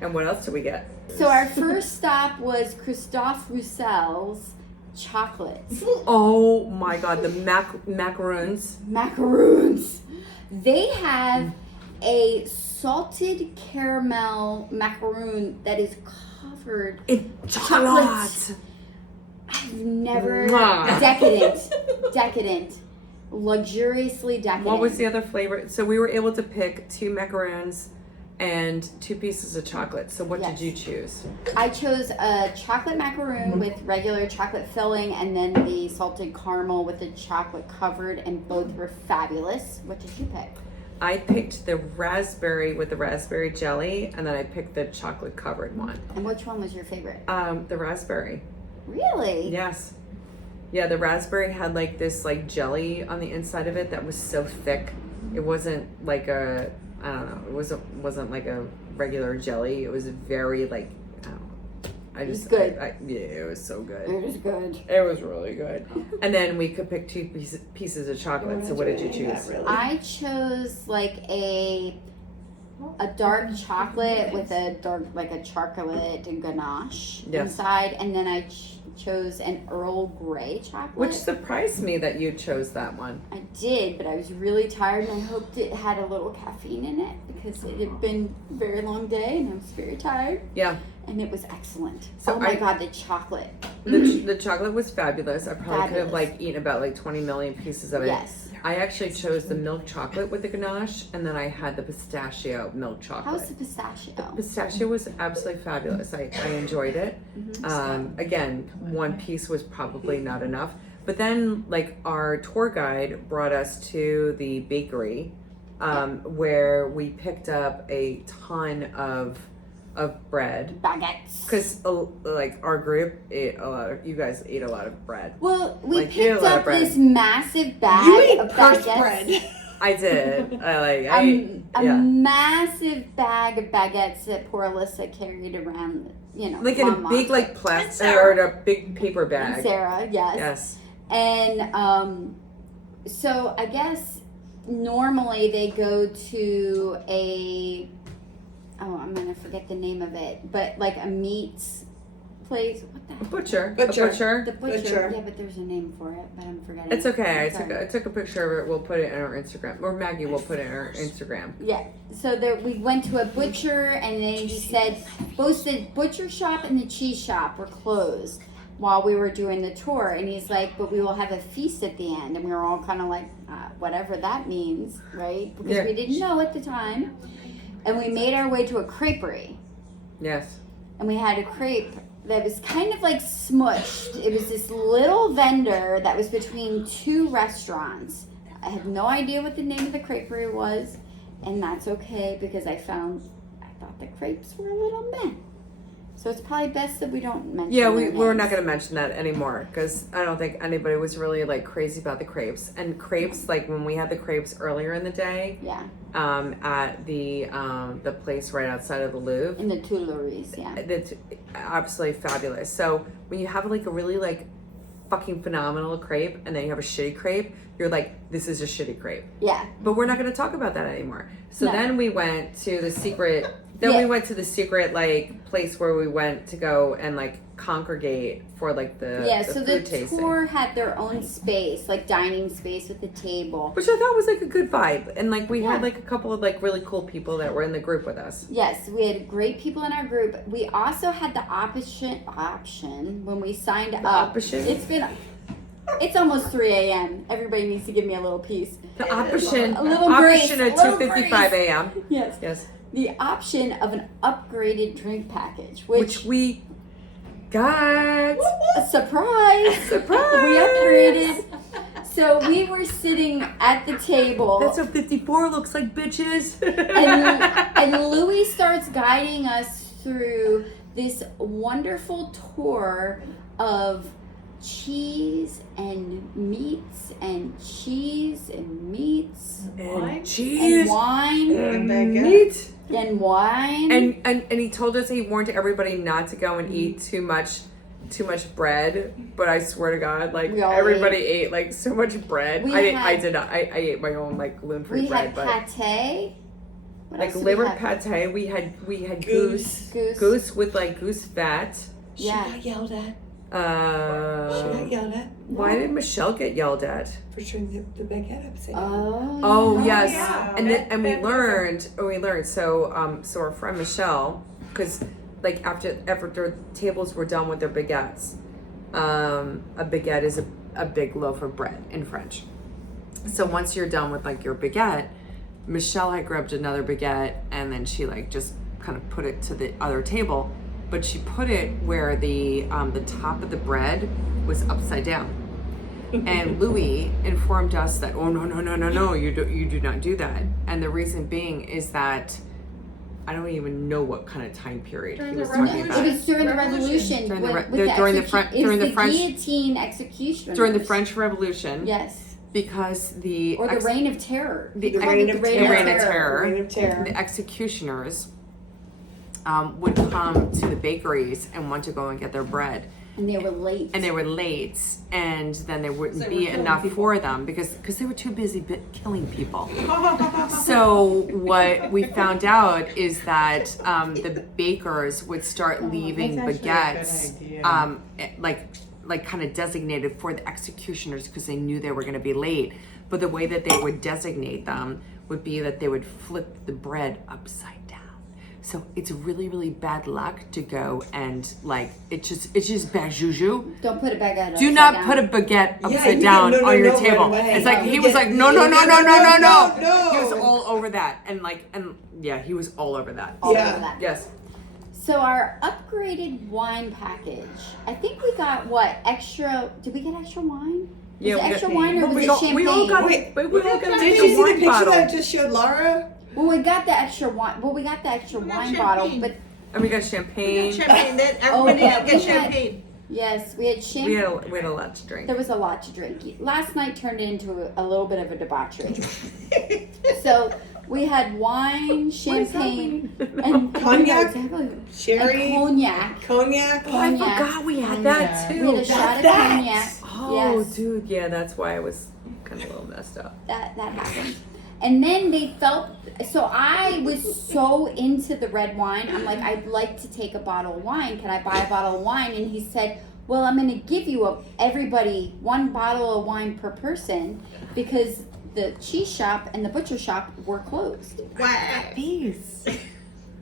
And what else did we get? So our first stop was Christophe Roussel's chocolates. Oh my God, the macaroons. Macaroons. They have a salted caramel macaroon that is covered in chocolate. chocolate. I've never Mwah. decadent, luxuriously decadent. What was the other flavor? So we were able to pick 2 macaroons and 2 pieces of chocolate. So what did you choose? I chose a chocolate macaroon with regular chocolate filling, and then the salted caramel with the chocolate covered, and both were fabulous. What did you pick? I picked the raspberry with the raspberry jelly, and then I picked the chocolate covered one. And which one was your favorite? The raspberry. Really? Yes. Yeah, the raspberry had like this like jelly on the inside of it that was so thick. It wasn't like a, I don't know, it wasn't like a regular jelly. It was very like, I don't know. It was good. Yeah, it was so good. It was good. It was really good. And then we could pick 2 pieces of chocolate. So what did you choose? I chose like a dark chocolate with a dark, like a chocolate ganache inside, and then I chose an Earl Grey chocolate. Which surprised me that you chose that one. I did, but I was really tired, and I hoped it had a little caffeine in it because it had been a very long day, and I was very tired. Yeah. And it was excellent. So oh my God, the chocolate. The chocolate was fabulous. I probably could have Fabulous. like eaten about like 20 million pieces of it. Yes. I actually chose the milk chocolate with the ganache, and then I had the pistachio milk chocolate. How's the pistachio? Pistachio was absolutely fabulous. I enjoyed it. Again, 1 piece was probably not enough. But then, like, our tour guide brought us to the bakery, where we picked up a ton of bread. Baguettes. Because, like, our group ate a lot of, you guys ate a lot of bread. Well, we Like, you ate a picked lot of up bread. this massive bag You ate of pursed baguettes. bread. I did. A massive bag of baguettes that poor Alyssa carried around, Like in a Mama. big, like, plastic, Sarah. or in a big paper And bag. Sarah, yes. Yes. And so I guess normally they go to I'm gonna forget the name of it, but like a meats place. What the A heck? butcher. Butcher. A butcher. The butcher. Butcher. Yeah, but there's a name for it, but I'm forgetting. It's okay. I'm sorry. I took a picture of it. We'll put it in our Instagram. Or Maggie will put it in our Instagram. Yeah. So there, we went to a butcher, and then he said both the butcher shop and the cheese shop were closed while we were doing the tour. And he's like, "But we will have a feast at the end." And we were all kind of like, "Whatever that means, right?" Because we didn't know at the time. And we made our way to a creperie, Yes. and we had a crepe that was kind of like smushed. It was this little vendor that was between 2 restaurants. I had no idea what the name of the creperie was, and that's okay because I thought the crepes were a little meh. So it's probably best that we don't mention. Yeah, their we're names. not going to mention that anymore because I don't think anybody was really like crazy about the crepes. And crepes, like when we had the crepes earlier in the day, Yeah, at the place right outside of the Louvre, in the Tuileries, yeah. that's absolutely fabulous. So when you have like a really like fucking phenomenal crepe and then you have a shitty crepe, you're like, this is a shitty crepe. Yeah. But we're not going to talk about that anymore. So No. then we went to the secret. Then Yeah. we went to the secret like place where we went to go and like congregate for like the So food the tasting, tour had their own space, like dining space with a table. which I thought was like a good vibe. And like we Yeah. had like a couple of like really cool people that were in the group with us. Yes, we had great people in our group. We also had the option when we signed up. option? It's almost 3 a.m. Everybody needs to give me a little piece. The option, A little grace, option a at little 2:55 a.m. Yes. Yes, The option of an upgraded drink package, which we got. a surprise. Surprise! We upgraded. So we were sitting at the table. That's what 54 looks like, bitches. and Louis starts guiding us through this wonderful tour of cheese and meats and cheese and meats and and cheese wine And meat. and wine. And he told us, he warned everybody not to go and eat too much bread, but I swear to God, like We all everybody ate like so much bread. We I had- did not. I ate my own like gluten-free we bread, had but pate. What like else did we liver have? pate. We had goose with like goose fat. She got yelled at. She Uh, got yelled at why did Michelle get yelled at? for turning the baguette upside down. Oh yes, yeah. and we learned. So so our friend Michelle, because like after the tables were done with their baguettes, a baguette is a big loaf of bread in French. So once you're done with like your baguette, Michelle had grabbed another baguette and then she like just kind of put it to the other table, but she put it where the top of the bread was upside down. And Louis informed us that, oh no, you do not do that. And the reason being is that I don't even know what kind of time period he was talking It about. was during the Revolution. During the with French guillotine execution. during the French Revolution. Yes. Because the Reign of Terror. The Reign of Terror. The executioners would come to the bakeries and want to go and get their bread. And they were late. And then there wouldn't be enough for them because they were too busy killing people. So what we found out is that the bakers would start leaving baguettes, like kind of designated for the executioners because they knew they were going to be late. But the way that they would designate them would be that they would flip the bread upside down. So it's really, really bad luck to go and like it's just bad juju. Don't put a baguette upside Do not down. put a baguette upside down on your table. It's like he was like no. He was all over that and he was all over that. All over that. Yes. So our upgraded wine package, I think we got what extra? Did we get extra wine? Was it extra wine or was it champagne? We all got Did a you see the wine picture bottle. that I just showed Laura? Well, we got the extra wine. Well, we got the extra wine bottle, but And we got champagne. Champagne. Then Oh, everybody yeah, got we had- champagne. yes, we had champagne. We had a lot to drink. There was a lot to drink. Last night turned into a little bit of a debauchery. So we had wine, champagne, and Cognac? exactly. Sherry? And cognac. Cognac? Oh, I Cognac. forgot we had that We too. had a shot of that. cognac. Oh, Yes. dude, yeah, that's why I was kind of a little messed up. That happened. And then they felt, so I was so into the red wine. I'm like, I'd like to take a bottle of wine. Can I buy a bottle of wine? And he said, well, I'm going to give you everybody one bottle of wine per person because the cheese shop and the butcher shop were closed. Peace.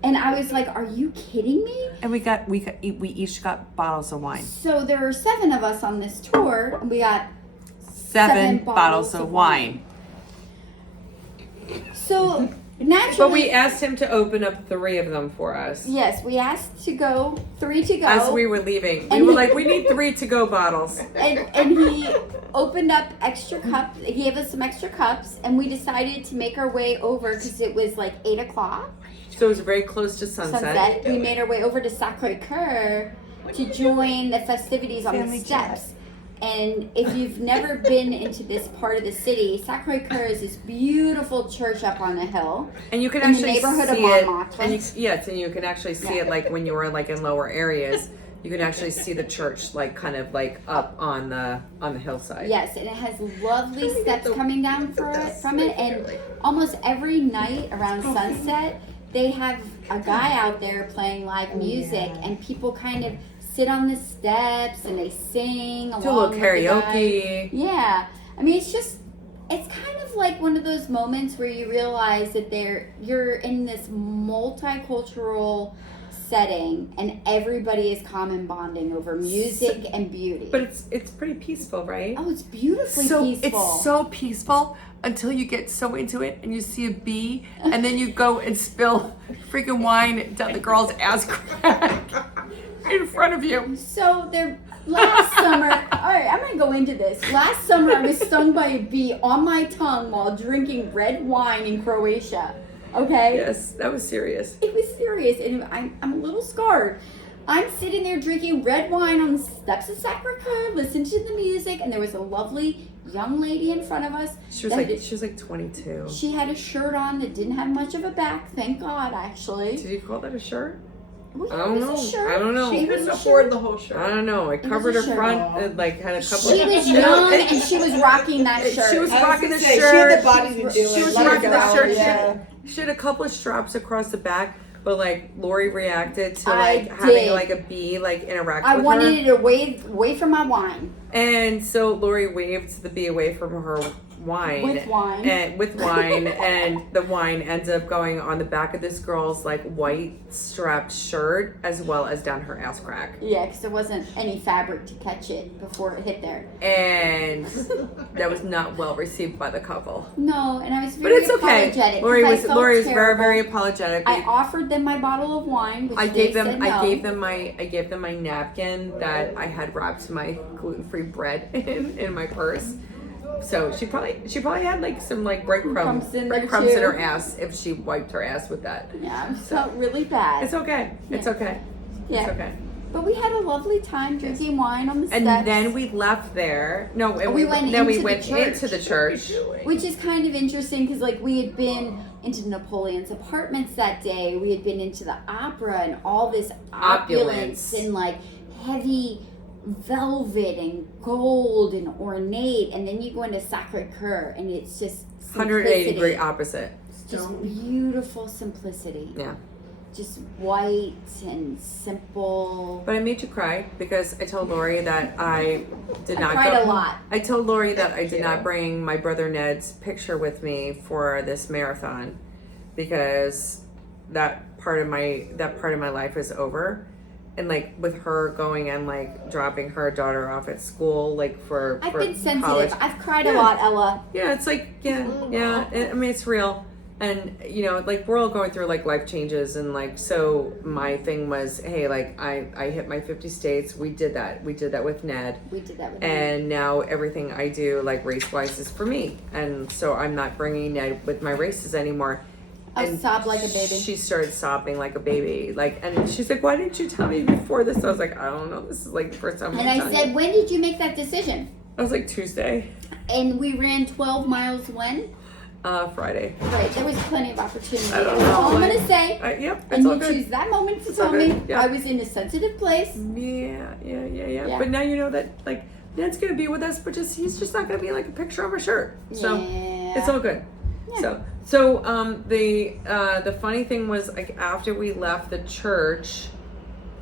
And I was like, are you kidding me? And we each got bottles of wine. So there were 7 of us on this tour, and we got Seven bottles of wine. So naturally, But we asked him to open up 3 of them for us. yes, we asked to go 3 to go. As we were leaving, we And were he- like, we need 3 to go bottles. and he opened up extra cups. He gave us some extra cups, and we decided to make our way over because it was like 8 o'clock. So it was very close to sunset. We made our way over to Sacré-Cœur to join the festivities on the steps. And if you've never been into this part of the city, Sacré-Cœur is this beautiful church up on a hill. And you can In the actually neighborhood of see it. Montmartre. And you can actually see it like when you were like in lower areas. You can actually see the church like kind of like up on the hillside. Yes, and it has lovely steps coming down from it. And almost every night around sunset, they have a guy out there playing live music, and people kind of sit on the steps and they sing along Do a little with the guy. karaoke. Yeah, I mean it's kind of like one of those moments where you realize that you're in this multicultural setting and everybody is common bonding over music and beauty. But it's pretty peaceful, right? Oh, it's beautifully so peaceful. It's so peaceful until you get so into it and you see a bee and then you go and spill freaking wine down the girl's ass crack in front of you. So last summer, all right, I'm gonna go into this. Last summer, I was stung by a bee on my tongue while drinking red wine in Croatia. Okay. Yes, that was serious. It was serious, and I'm a little scarred. I'm sitting there drinking red wine on the steps of Sacré-Cœur, listening to the music, and there was a lovely young lady in front of us. She was like 22. She had a shirt on that didn't have much of a back, thank God, actually. Did you call that a shirt? Well, I don't it was know. a shirt. I don't know. She It was couldn't a afford shirt. the whole shirt. I don't know. It covered her a shirt. front. It like had a couple. She was young and she was rocking that shirt. She was I was rocking gonna the say, shirt. She had the body to do it. She was Let her rocking the go. shirt. Yeah. She had a couple of straps across the back, but like Lorri reacted to I like having did. like a bee like interact I with wanted her. it away from my wine. And so Lorri waved the bee away from her wine. With wine. And the wine ends up going on the back of this girl's like white strapped shirt as well as down her ass crack. Yeah, because there wasn't any fabric to catch it before it hit there. And that was not well received by the couple. No, and I was But very it's okay. apologetic. Lorri 'cause I was felt very, terrible. very apologetic. I offered them my bottle of wine, which I they gave them said no. I gave them my napkin that I had wrapped my gluten-free bread in my purse. So she probably had like some like breadcrumbs in too. her ass if she wiped her ass with that. Yeah, I felt really bad. It's okay. It's okay. Yeah. It's okay. But we had a lovely time drinking wine on the steps. And then we left there. No, and we went then we into the went church. into the church. Which is kind of interesting because, like, we had been into Napoleon's apartments that day. We had been into the opera and all this opulence and, like, heavy velvet and gold and ornate. And then you go into Sacré-Cœur and it's just 180 degree simplicity. opposite. Just beautiful simplicity. Yeah. Just white and simple. But I made you cry because I told Lorri that I did not cried go. a lot. I told Lorri that I did not bring my brother Ned's picture with me for this marathon because that part of my life is over. And like with her going and like dropping her daughter off at school, like for I've been sensitive. college. I've cried a Yeah. lot, Ella. Yeah, it's like yeah. I mean, it's real, and you know, like we're all going through like life changes, and like so my thing was, hey, like I hit my 50 states. We did that with Ned, We did that with and now everything I do like race wise is for me, and so I'm not bringing Ned with my races anymore. I And sobbed like a baby. She started sobbing like a baby, like, and she's like, "Why didn't you tell me before this?" I was like, "I don't know. This is like the first time." And I said, when did you make that decision? I was like Tuesday, And we ran 12 miles when? Friday. Right, there was plenty of opportunity. I don't That's all I'm know. going to say. Yep, it's And all you good. choose that moment to It's all tell me good, yeah. I was in a sensitive place. Yeah. Yeah. But now you know that like Ned's gonna be with us, but he's just not gonna be like a picture of a shirt. So Yeah. it's all good. Yeah. So the funny thing was like after we left the church,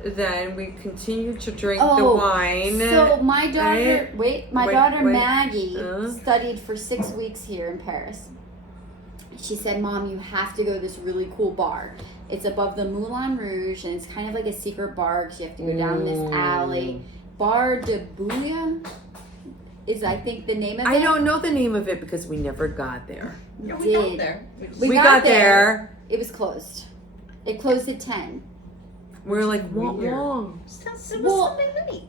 then we continued to drink the wine. So my daughter, Wait, my daughter wait. Maggie studied for 6 weeks here in Paris. She said, "Mom, you have to go to this really cool bar. It's above the Moulin Rouge, and it's kind of like a secret bar because you have to go down this alley. Bar de Bouillon is, I think, the name of it. I don't know the name of it because we never got there. Yeah, we we got got there. We got there. It was closed. It closed at 10. We were like, what Weird. wrong? It was Well- Sunday night.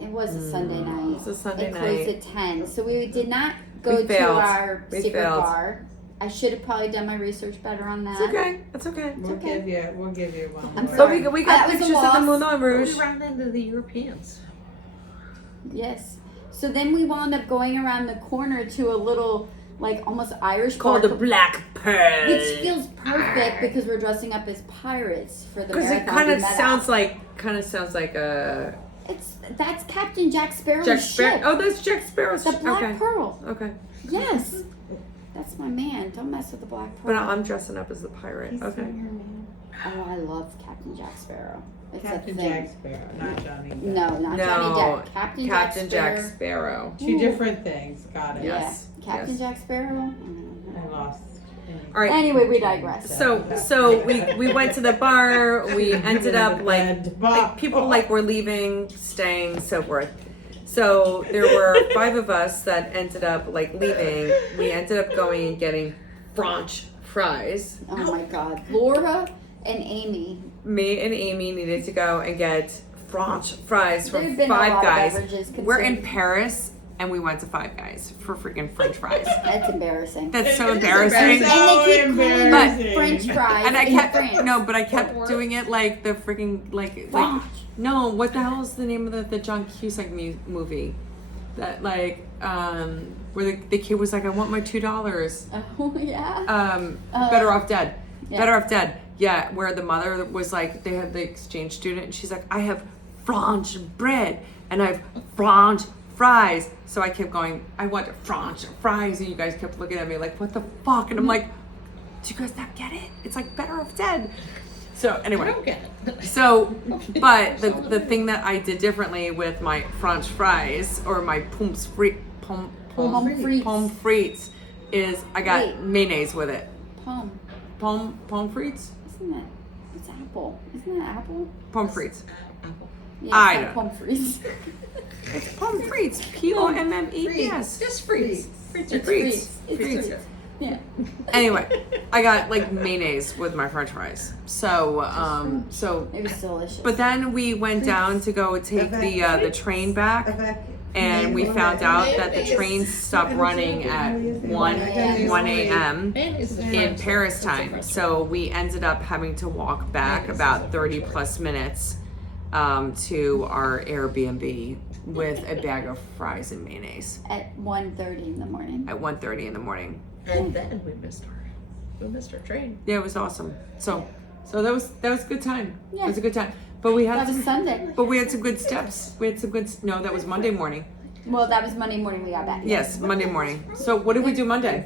It was a Sunday night. It's a Sunday It closed night. at 10. So we did not go We to failed. our We secret failed. bar. I should have probably done my research better on that. It's okay. It's okay. We'll okay. give you one. I'm more. But sorry. we got That was a pictures of the loss. Moulin Rouge. We ran into the Europeans. Yes. So then we wound up going around the corner to a little, like, almost Irish Called the bar, Black Pearl. which feels perfect because we're dressing up as pirates for the Because marathon. it kind we of met sounds at. like a That's Captain Jack Sparrow's Jack ship. Sparrow. Oh, that's Jack Sparrow's The ship. Black Okay. Pearl. Okay. Yes. That's my man. Don't mess with the Black But Pearl. I'm dressing up as the pirate. Okay. Oh, I love Captain Jack Sparrow. It's Captain a thing. Jack Sparrow, not Johnny Depp. No, not No, Johnny Depp. Captain Captain Jack Jack Sparrow. Sparrow. Two different things. Got it. Yes. Yeah. Captain yes. Jack Sparrow. I lost. All right. Anyway, we digress. So we went to the bar. We ended up like people like were leaving, staying, so forth. So there were 5 of us that ended up like leaving. We ended up going and getting French fries. Oh my God. Laura and Amy. Me and Amy needed to go and get French fries There've from been a lot Five of Guys. beverages We're in consumed. Paris and we went to Five Guys for freaking French fries. That's embarrassing. That's so It is embarrassing. embarrassing. And they keep So calling embarrassing. them French fries And I in kept France. but I kept doing it like the freaking like French. no. What the hell is the name of the John Cusack movie? That like where the kid was like, I want my $2. Oh yeah. Better Off Dead. yeah. Better Off Dead. Yeah, where the mother was like, they had the exchange student, and she's like, I have French bread and I have French fries. So I kept going, I want French fries, and you guys kept looking at me like, what the fuck? And I'm like, Do you guys not get it? It's like Better Off Dead. So anyway, I don't get it. so, but the thing that I did differently with my French fries or my pommes frites is I got Wait. mayonnaise with it. Pommes. Pommes frites? Isn't that? It's apple. Isn't that apple? Pommes frites. Yeah, I it's don't- not pommes frites. It's pommes frites. P-O-M-M-E-S. Just frites. Frites are It's good. frites. It's Frites are frites. good. Yeah. Anyway, I got like mayonnaise with my French fries. So, so, It was delicious. but then we went down to go take the train back, and we found out that the train stopped running at 1 a.m. in Paris time. So we ended up having to walk back about 30 plus minutes to our Airbnb with a bag of fries and mayonnaise At 1:30 in the morning. at 1:30 in the morning. And then we missed our train. Yeah, it was awesome. So that was a good time. Yeah. It was a good time. But we had That was some, Sunday. but we had some good steps. We had some good. No, that was Monday morning. Well, that was Monday morning we got back. Yes, Monday morning. So what did we do Monday?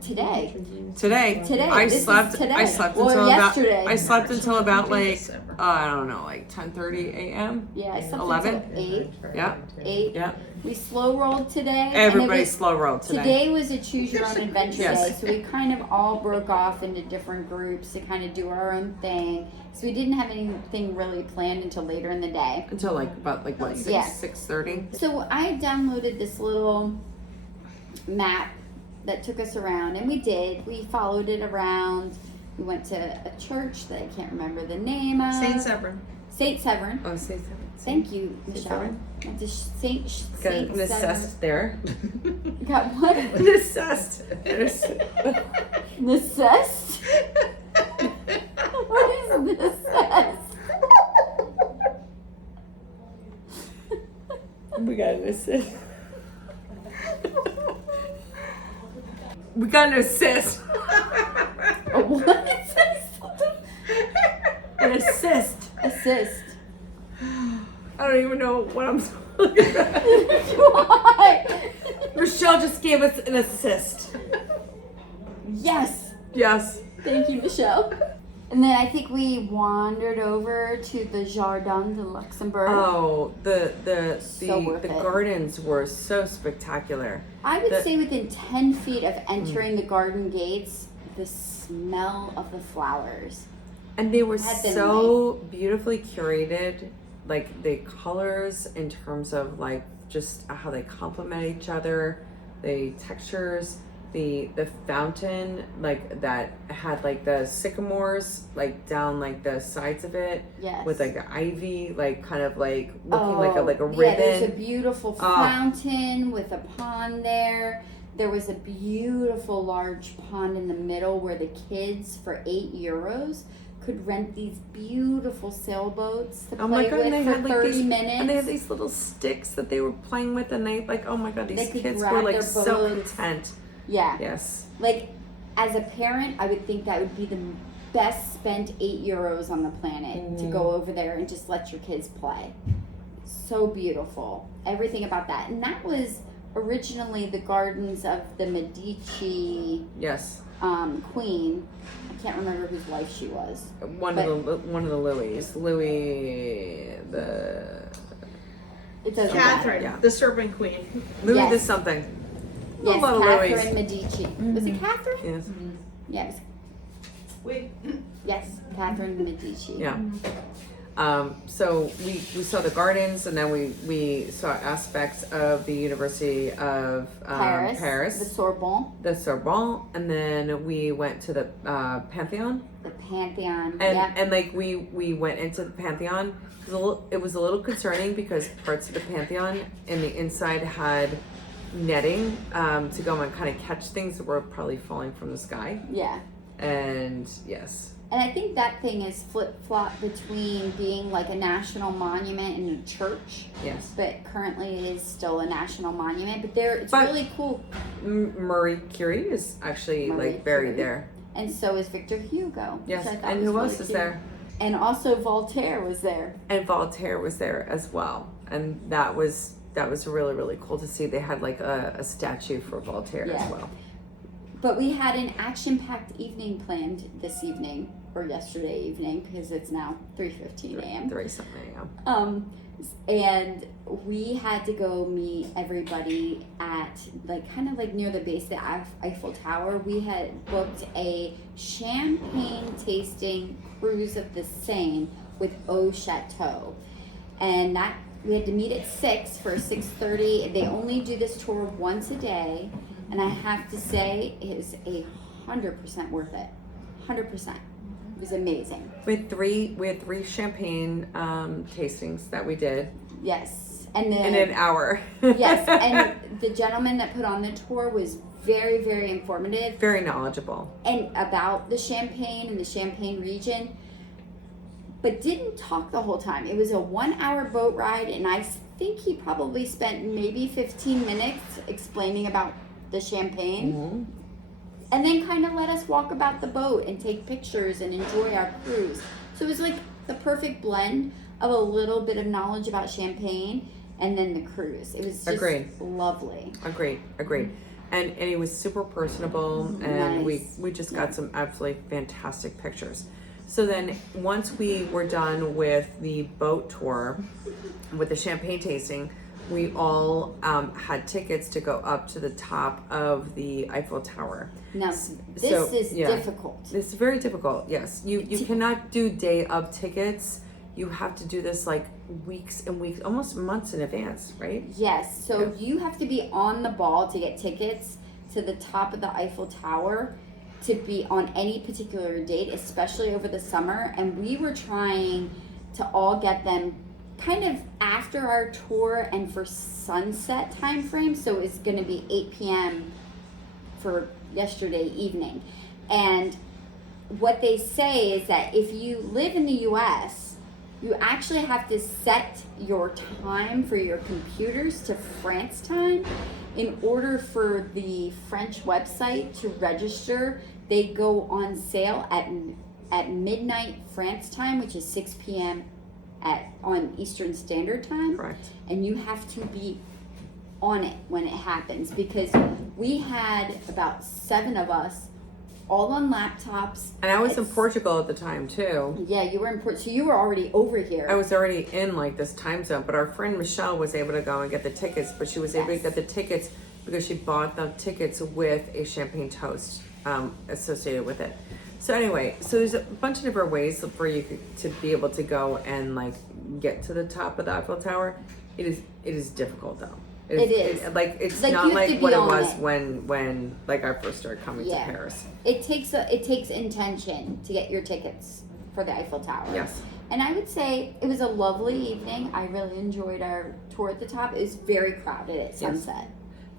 Today. Today. Today. I This is slept. today. I slept Or until yesterday. about. I slept until about like December. I don't know, like 10:30 a.m. Yeah, I slept 11? until 8. Yeah, 8. yeah. We slow rolled today. Everybody and it was, slow rolled today. Today was a choose your own adventure Yes. day, so we kind of all broke off into different groups to kind of do our own thing. So we didn't have anything really planned until later in the day. Until like about like what Yeah. 6:30. So I downloaded this little map that took us around, and we did. We followed it around. We went to a church that I can't remember the name of. Saint Severin. Saint Severn. Oh, say something. Thank you, Michelle. Severn? Went to Saint Got Severn. an assessed there. Got what? An assessed. Necessed? What is necessed? We got an assist. We got an assist. A what? An assist. Assist. I don't even know what I'm talking about. Why? Michelle just gave us an assist. Yes. Yes. Thank you, Michelle. And then I think we wandered over to the Jardin de Luxembourg. Oh, the So worth it. gardens were so spectacular. I would the- say within 10 feet of entering the garden gates, the smell of the flowers. And they were Had been so beautifully curated, like the colors in terms of like just how they complement each other, the textures, the fountain like that had like the sycamores like down like the sides of it Yes. with like the ivy like kind of like looking like a ribbon. Yeah, there's a beautiful fountain with a pond there. There was a beautiful large pond in the middle where the kids for €8 could rent these beautiful sailboats to Oh my play god, and with they for had like 30 these, minutes. and they had these little sticks that they were playing with, and they like, oh my god, They these could kids grab were like their so boats. content. Yeah. Yes. Like, as a parent, I would think that would be the best spent €8 on the planet to go over there and just let your kids play. So beautiful. Everything about that. And that was originally the gardens of the Medici Yes. queen. I can't remember whose wife she was. One of the Louis It doesn't Catherine, Yeah. the Serpent Queen. Louis Yes. the something. matter. Yes, A lot of Catherine Louis. Medici. Was it Catherine? Yes. Yes. Wait. Yes, Catherine Medici. Yeah. So we saw the gardens, and then we saw aspects of the University of The Sorbonne. the Sorbonne, and then we went to the Pantheon. The Pantheon. And Yep. and like we went into the Pantheon. It was a little concerning because parts of the Pantheon in the inside had netting to go and kind of catch things that were probably falling from the sky. Yeah. And yes, And I think that thing is flip-flop between being like a national monument and a church, yes. but currently it is still a national monument. But it's But- really cool. Marie Curie is actually Marie like buried Curie. there. And so is Victor Hugo. Yes, which I thought and was who really else is cute. there? And also Voltaire was there. And Voltaire was there as well, and that was really really cool to see. They had like a statue for Voltaire Yeah. as well. But we had an action-packed evening planned this evening, or yesterday evening, because it's now 3:15 a.m. 3-something a.m. And we had to go meet everybody at kind of near the base of the Eiffel Tower. We had booked a champagne tasting cruise of the Seine with oh-so-Lorri, and that we had to meet at 6 for 6:30. They only do this tour once a day, and I have to say it is 100% worth it. 100%. It was amazing. We had three champagne tastings that we did. Yes, and then in an hour. yes, and the gentleman that put on the tour was very, very informative, very knowledgeable, and about the Champagne and the Champagne region, but didn't talk the whole time. It was a 1-hour boat ride, and I think he probably spent maybe 15 minutes explaining about the Champagne. Mm-hmm. And then kind of let us walk about the boat and take pictures and enjoy our cruise. So it was like the perfect blend of a little bit of knowledge about Champagne and then the cruise. It was just lovely. Agreed. And it was super personable, and Nice. we just got some absolutely fantastic pictures. So then once we were done with the boat tour, with the champagne tasting, we all had tickets to go up to the top of the Eiffel Tower. Now, this is difficult. It's very difficult, yes. You cannot do day of tickets. You have to do this weeks and weeks, almost months in advance, right? Yes, so you have to be on the ball to get tickets to the top of the Eiffel Tower to be on any particular date, especially over the summer. And we were trying to all get them kind of after our tour and for sunset time frame. So it's going to be 8 p.m. for yesterday evening. And what they say is that if you live in the U.S., you actually have to set your time for your computers to France time in order for the French website to register. They go on sale at midnight France time, which is 6 p.m. on Eastern Standard Time. Correct. And you have to be on it when it happens, because we had about 7 of us all on laptops. And I was in Portugal at the time too. Yeah, you were in Portugal, so you were already over here. I was already in this time zone, but our friend Michelle was able to go and get the tickets, but she was able to get the tickets because she bought the tickets with a champagne toast associated with it. So anyway, so there's a bunch of different ways for you to be able to go and get to the top of the Eiffel Tower. It is difficult though. It is. It's Like, not you have like to what be it on was it. when I first started coming to Paris. It takes intention to get your tickets for the Eiffel Tower. Yes. And I would say it was a lovely evening. I really enjoyed our tour at the top. It was very crowded at sunset.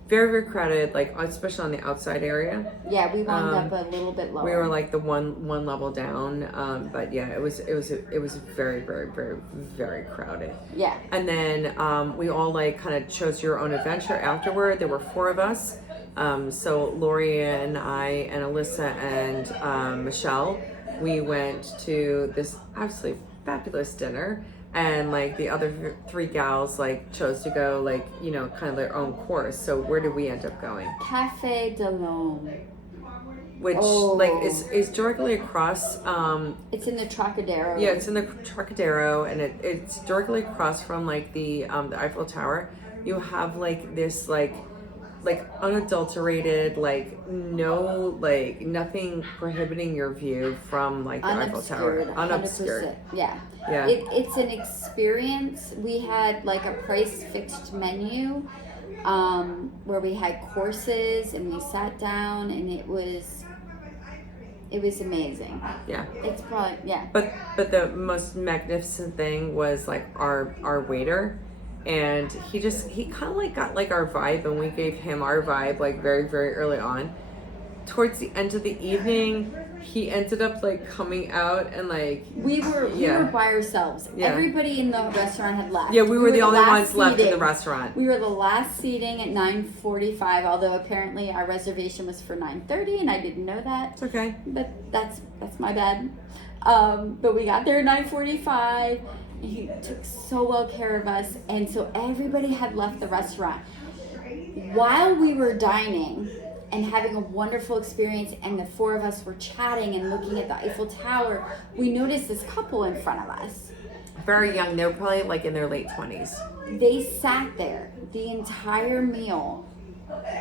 Very, very crowded, especially on the outside area. Yeah, we wound up a little bit lower. We were the one level down, but yeah, it was very, very, very, very crowded. Yeah. And then we all kind of chose your own adventure afterward. There were 4 of us, so Lorri and I and Alyssa and Michelle. We went to this absolutely fabulous dinner. And the other 3 gals chose to go kind of their own course. So where did we end up going? Café de l'Homme. Which is directly across. It's in the Trocadero. Yeah, it's in the Trocadero, and it's directly across from the Eiffel Tower. You have this unadulterated, no nothing prohibiting your view from the Eiffel Tower. Unobscured. 100%. Yeah. Yeah. It's an experience. We had a price fixed menu where we had courses and we sat down, and it was amazing. Yeah. It's probably But the most magnificent thing was our waiter, and he kind of got our vibe, and we gave him our vibe very, very early on. Towards the end of the evening, he ended up coming out and we were by ourselves. Yeah. Everybody in the restaurant had left. Yeah, we were the only ones left in the seating. restaurant. We were the last seating at 9:45, although apparently our reservation was for 9:30, and I didn't know that. It's okay. But that's my bad. But we got there at 9:45. He took so well care of us, and so everybody had left the restaurant. While we were dining, and having a wonderful experience, and the four of us were chatting and looking at the Eiffel Tower, we noticed this couple in front of us. Very young. They were probably like in their late 20s. They sat there the entire meal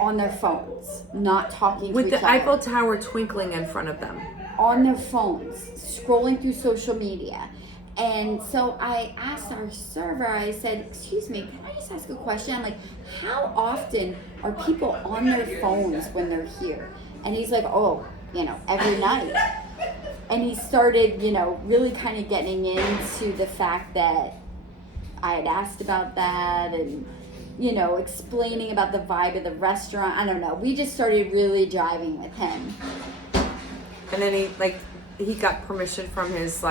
on their phones, not talking to With each the other. Eiffel Tower twinkling in front of them. On their phones, scrolling through social media. And so I asked our server, I said, excuse me, can I just ask a question? I'm like, how often are people on their phones when they're here? And he's like, oh, every night. And he started, really kind of getting into the fact that I had asked about that and, explaining about the vibe of the restaurant. I don't know. We just started really jiving with him. And then he got permission from his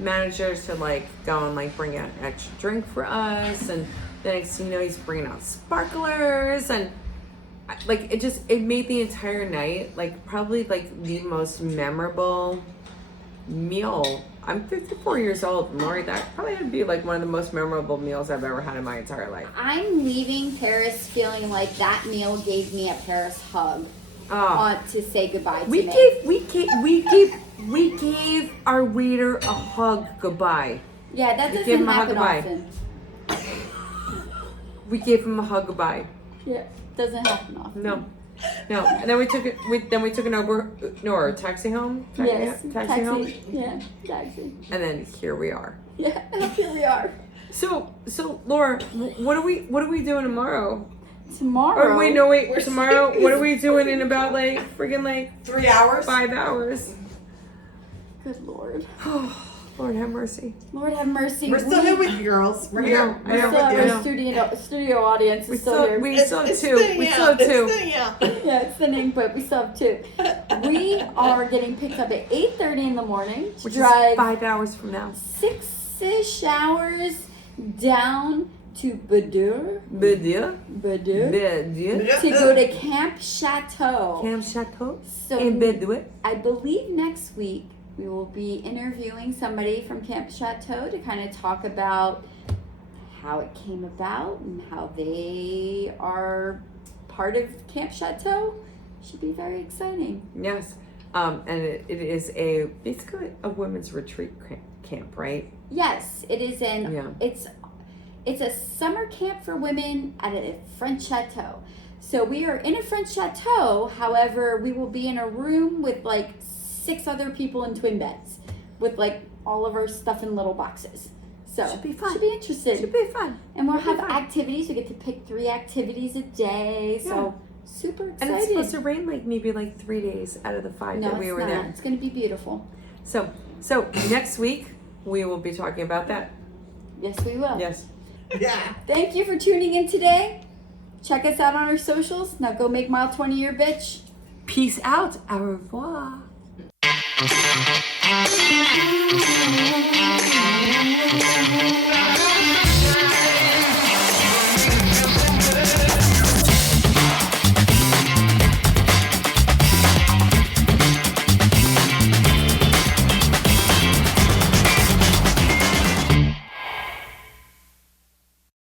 managers to go and bring out an extra drink for us, and the next thing you know, he's bringing out sparklers, and it made the entire night probably the most memorable meal. I'm 54 years old, and Lori, that probably would be one of the most memorable meals I've ever had in my entire life. I'm leaving Paris feeling like that meal gave me a Paris hug to say goodbye to me. We gave our waiter a hug goodbye. Yeah, that We gave doesn't him a hug happen goodbye. often. We gave him a hug goodbye. Yeah, doesn't happen often. No. And then we took an Uber, or taxi home. Taxi home. Yeah, taxi. And then here we are. Yeah, here we are. So Laura, what are we doing tomorrow? Tomorrow. Or wait. Tomorrow, what are we doing in about 3 hours? 5 hours? Good Lord. Oh, Lord have mercy. Lord have mercy. We're still here with you, girls. We're here. I know. Our studio audience is still here. We still have two. We still have two. Yeah, it's thinning, but we still have two. We are getting picked up at 8:30 in the morning to Which drive is 5 hours from now. 6-ish hours down to Bordeaux to go to Camp Chateau. Camp Chateau So in Bordeaux. I believe next week we will be interviewing somebody from Camp Chateau to kind of talk about how it came about and how they are part of Camp Chateau. Should be very exciting. Yes. And it is basically a women's retreat camp, right? Yes, it is it's a summer camp for women at a French chateau. So we are in a French chateau, however, we will be in a room with 6 other people in twin beds with all of our stuff in little boxes. So should be fun. Should be interesting. Should be fun. And we'll Should be have fun. activities. We get to pick 3 activities a day. So super excited. And it's supposed to rain maybe 3 days out of the 5 No, that we it's were not. there. It's going to be beautiful. So next week we will be talking about that. Yes, we will. Yes. Yeah. Thank you for tuning in today. Check us out on our socials. Now go make Mile 20 your bitch. Peace out. Au revoir.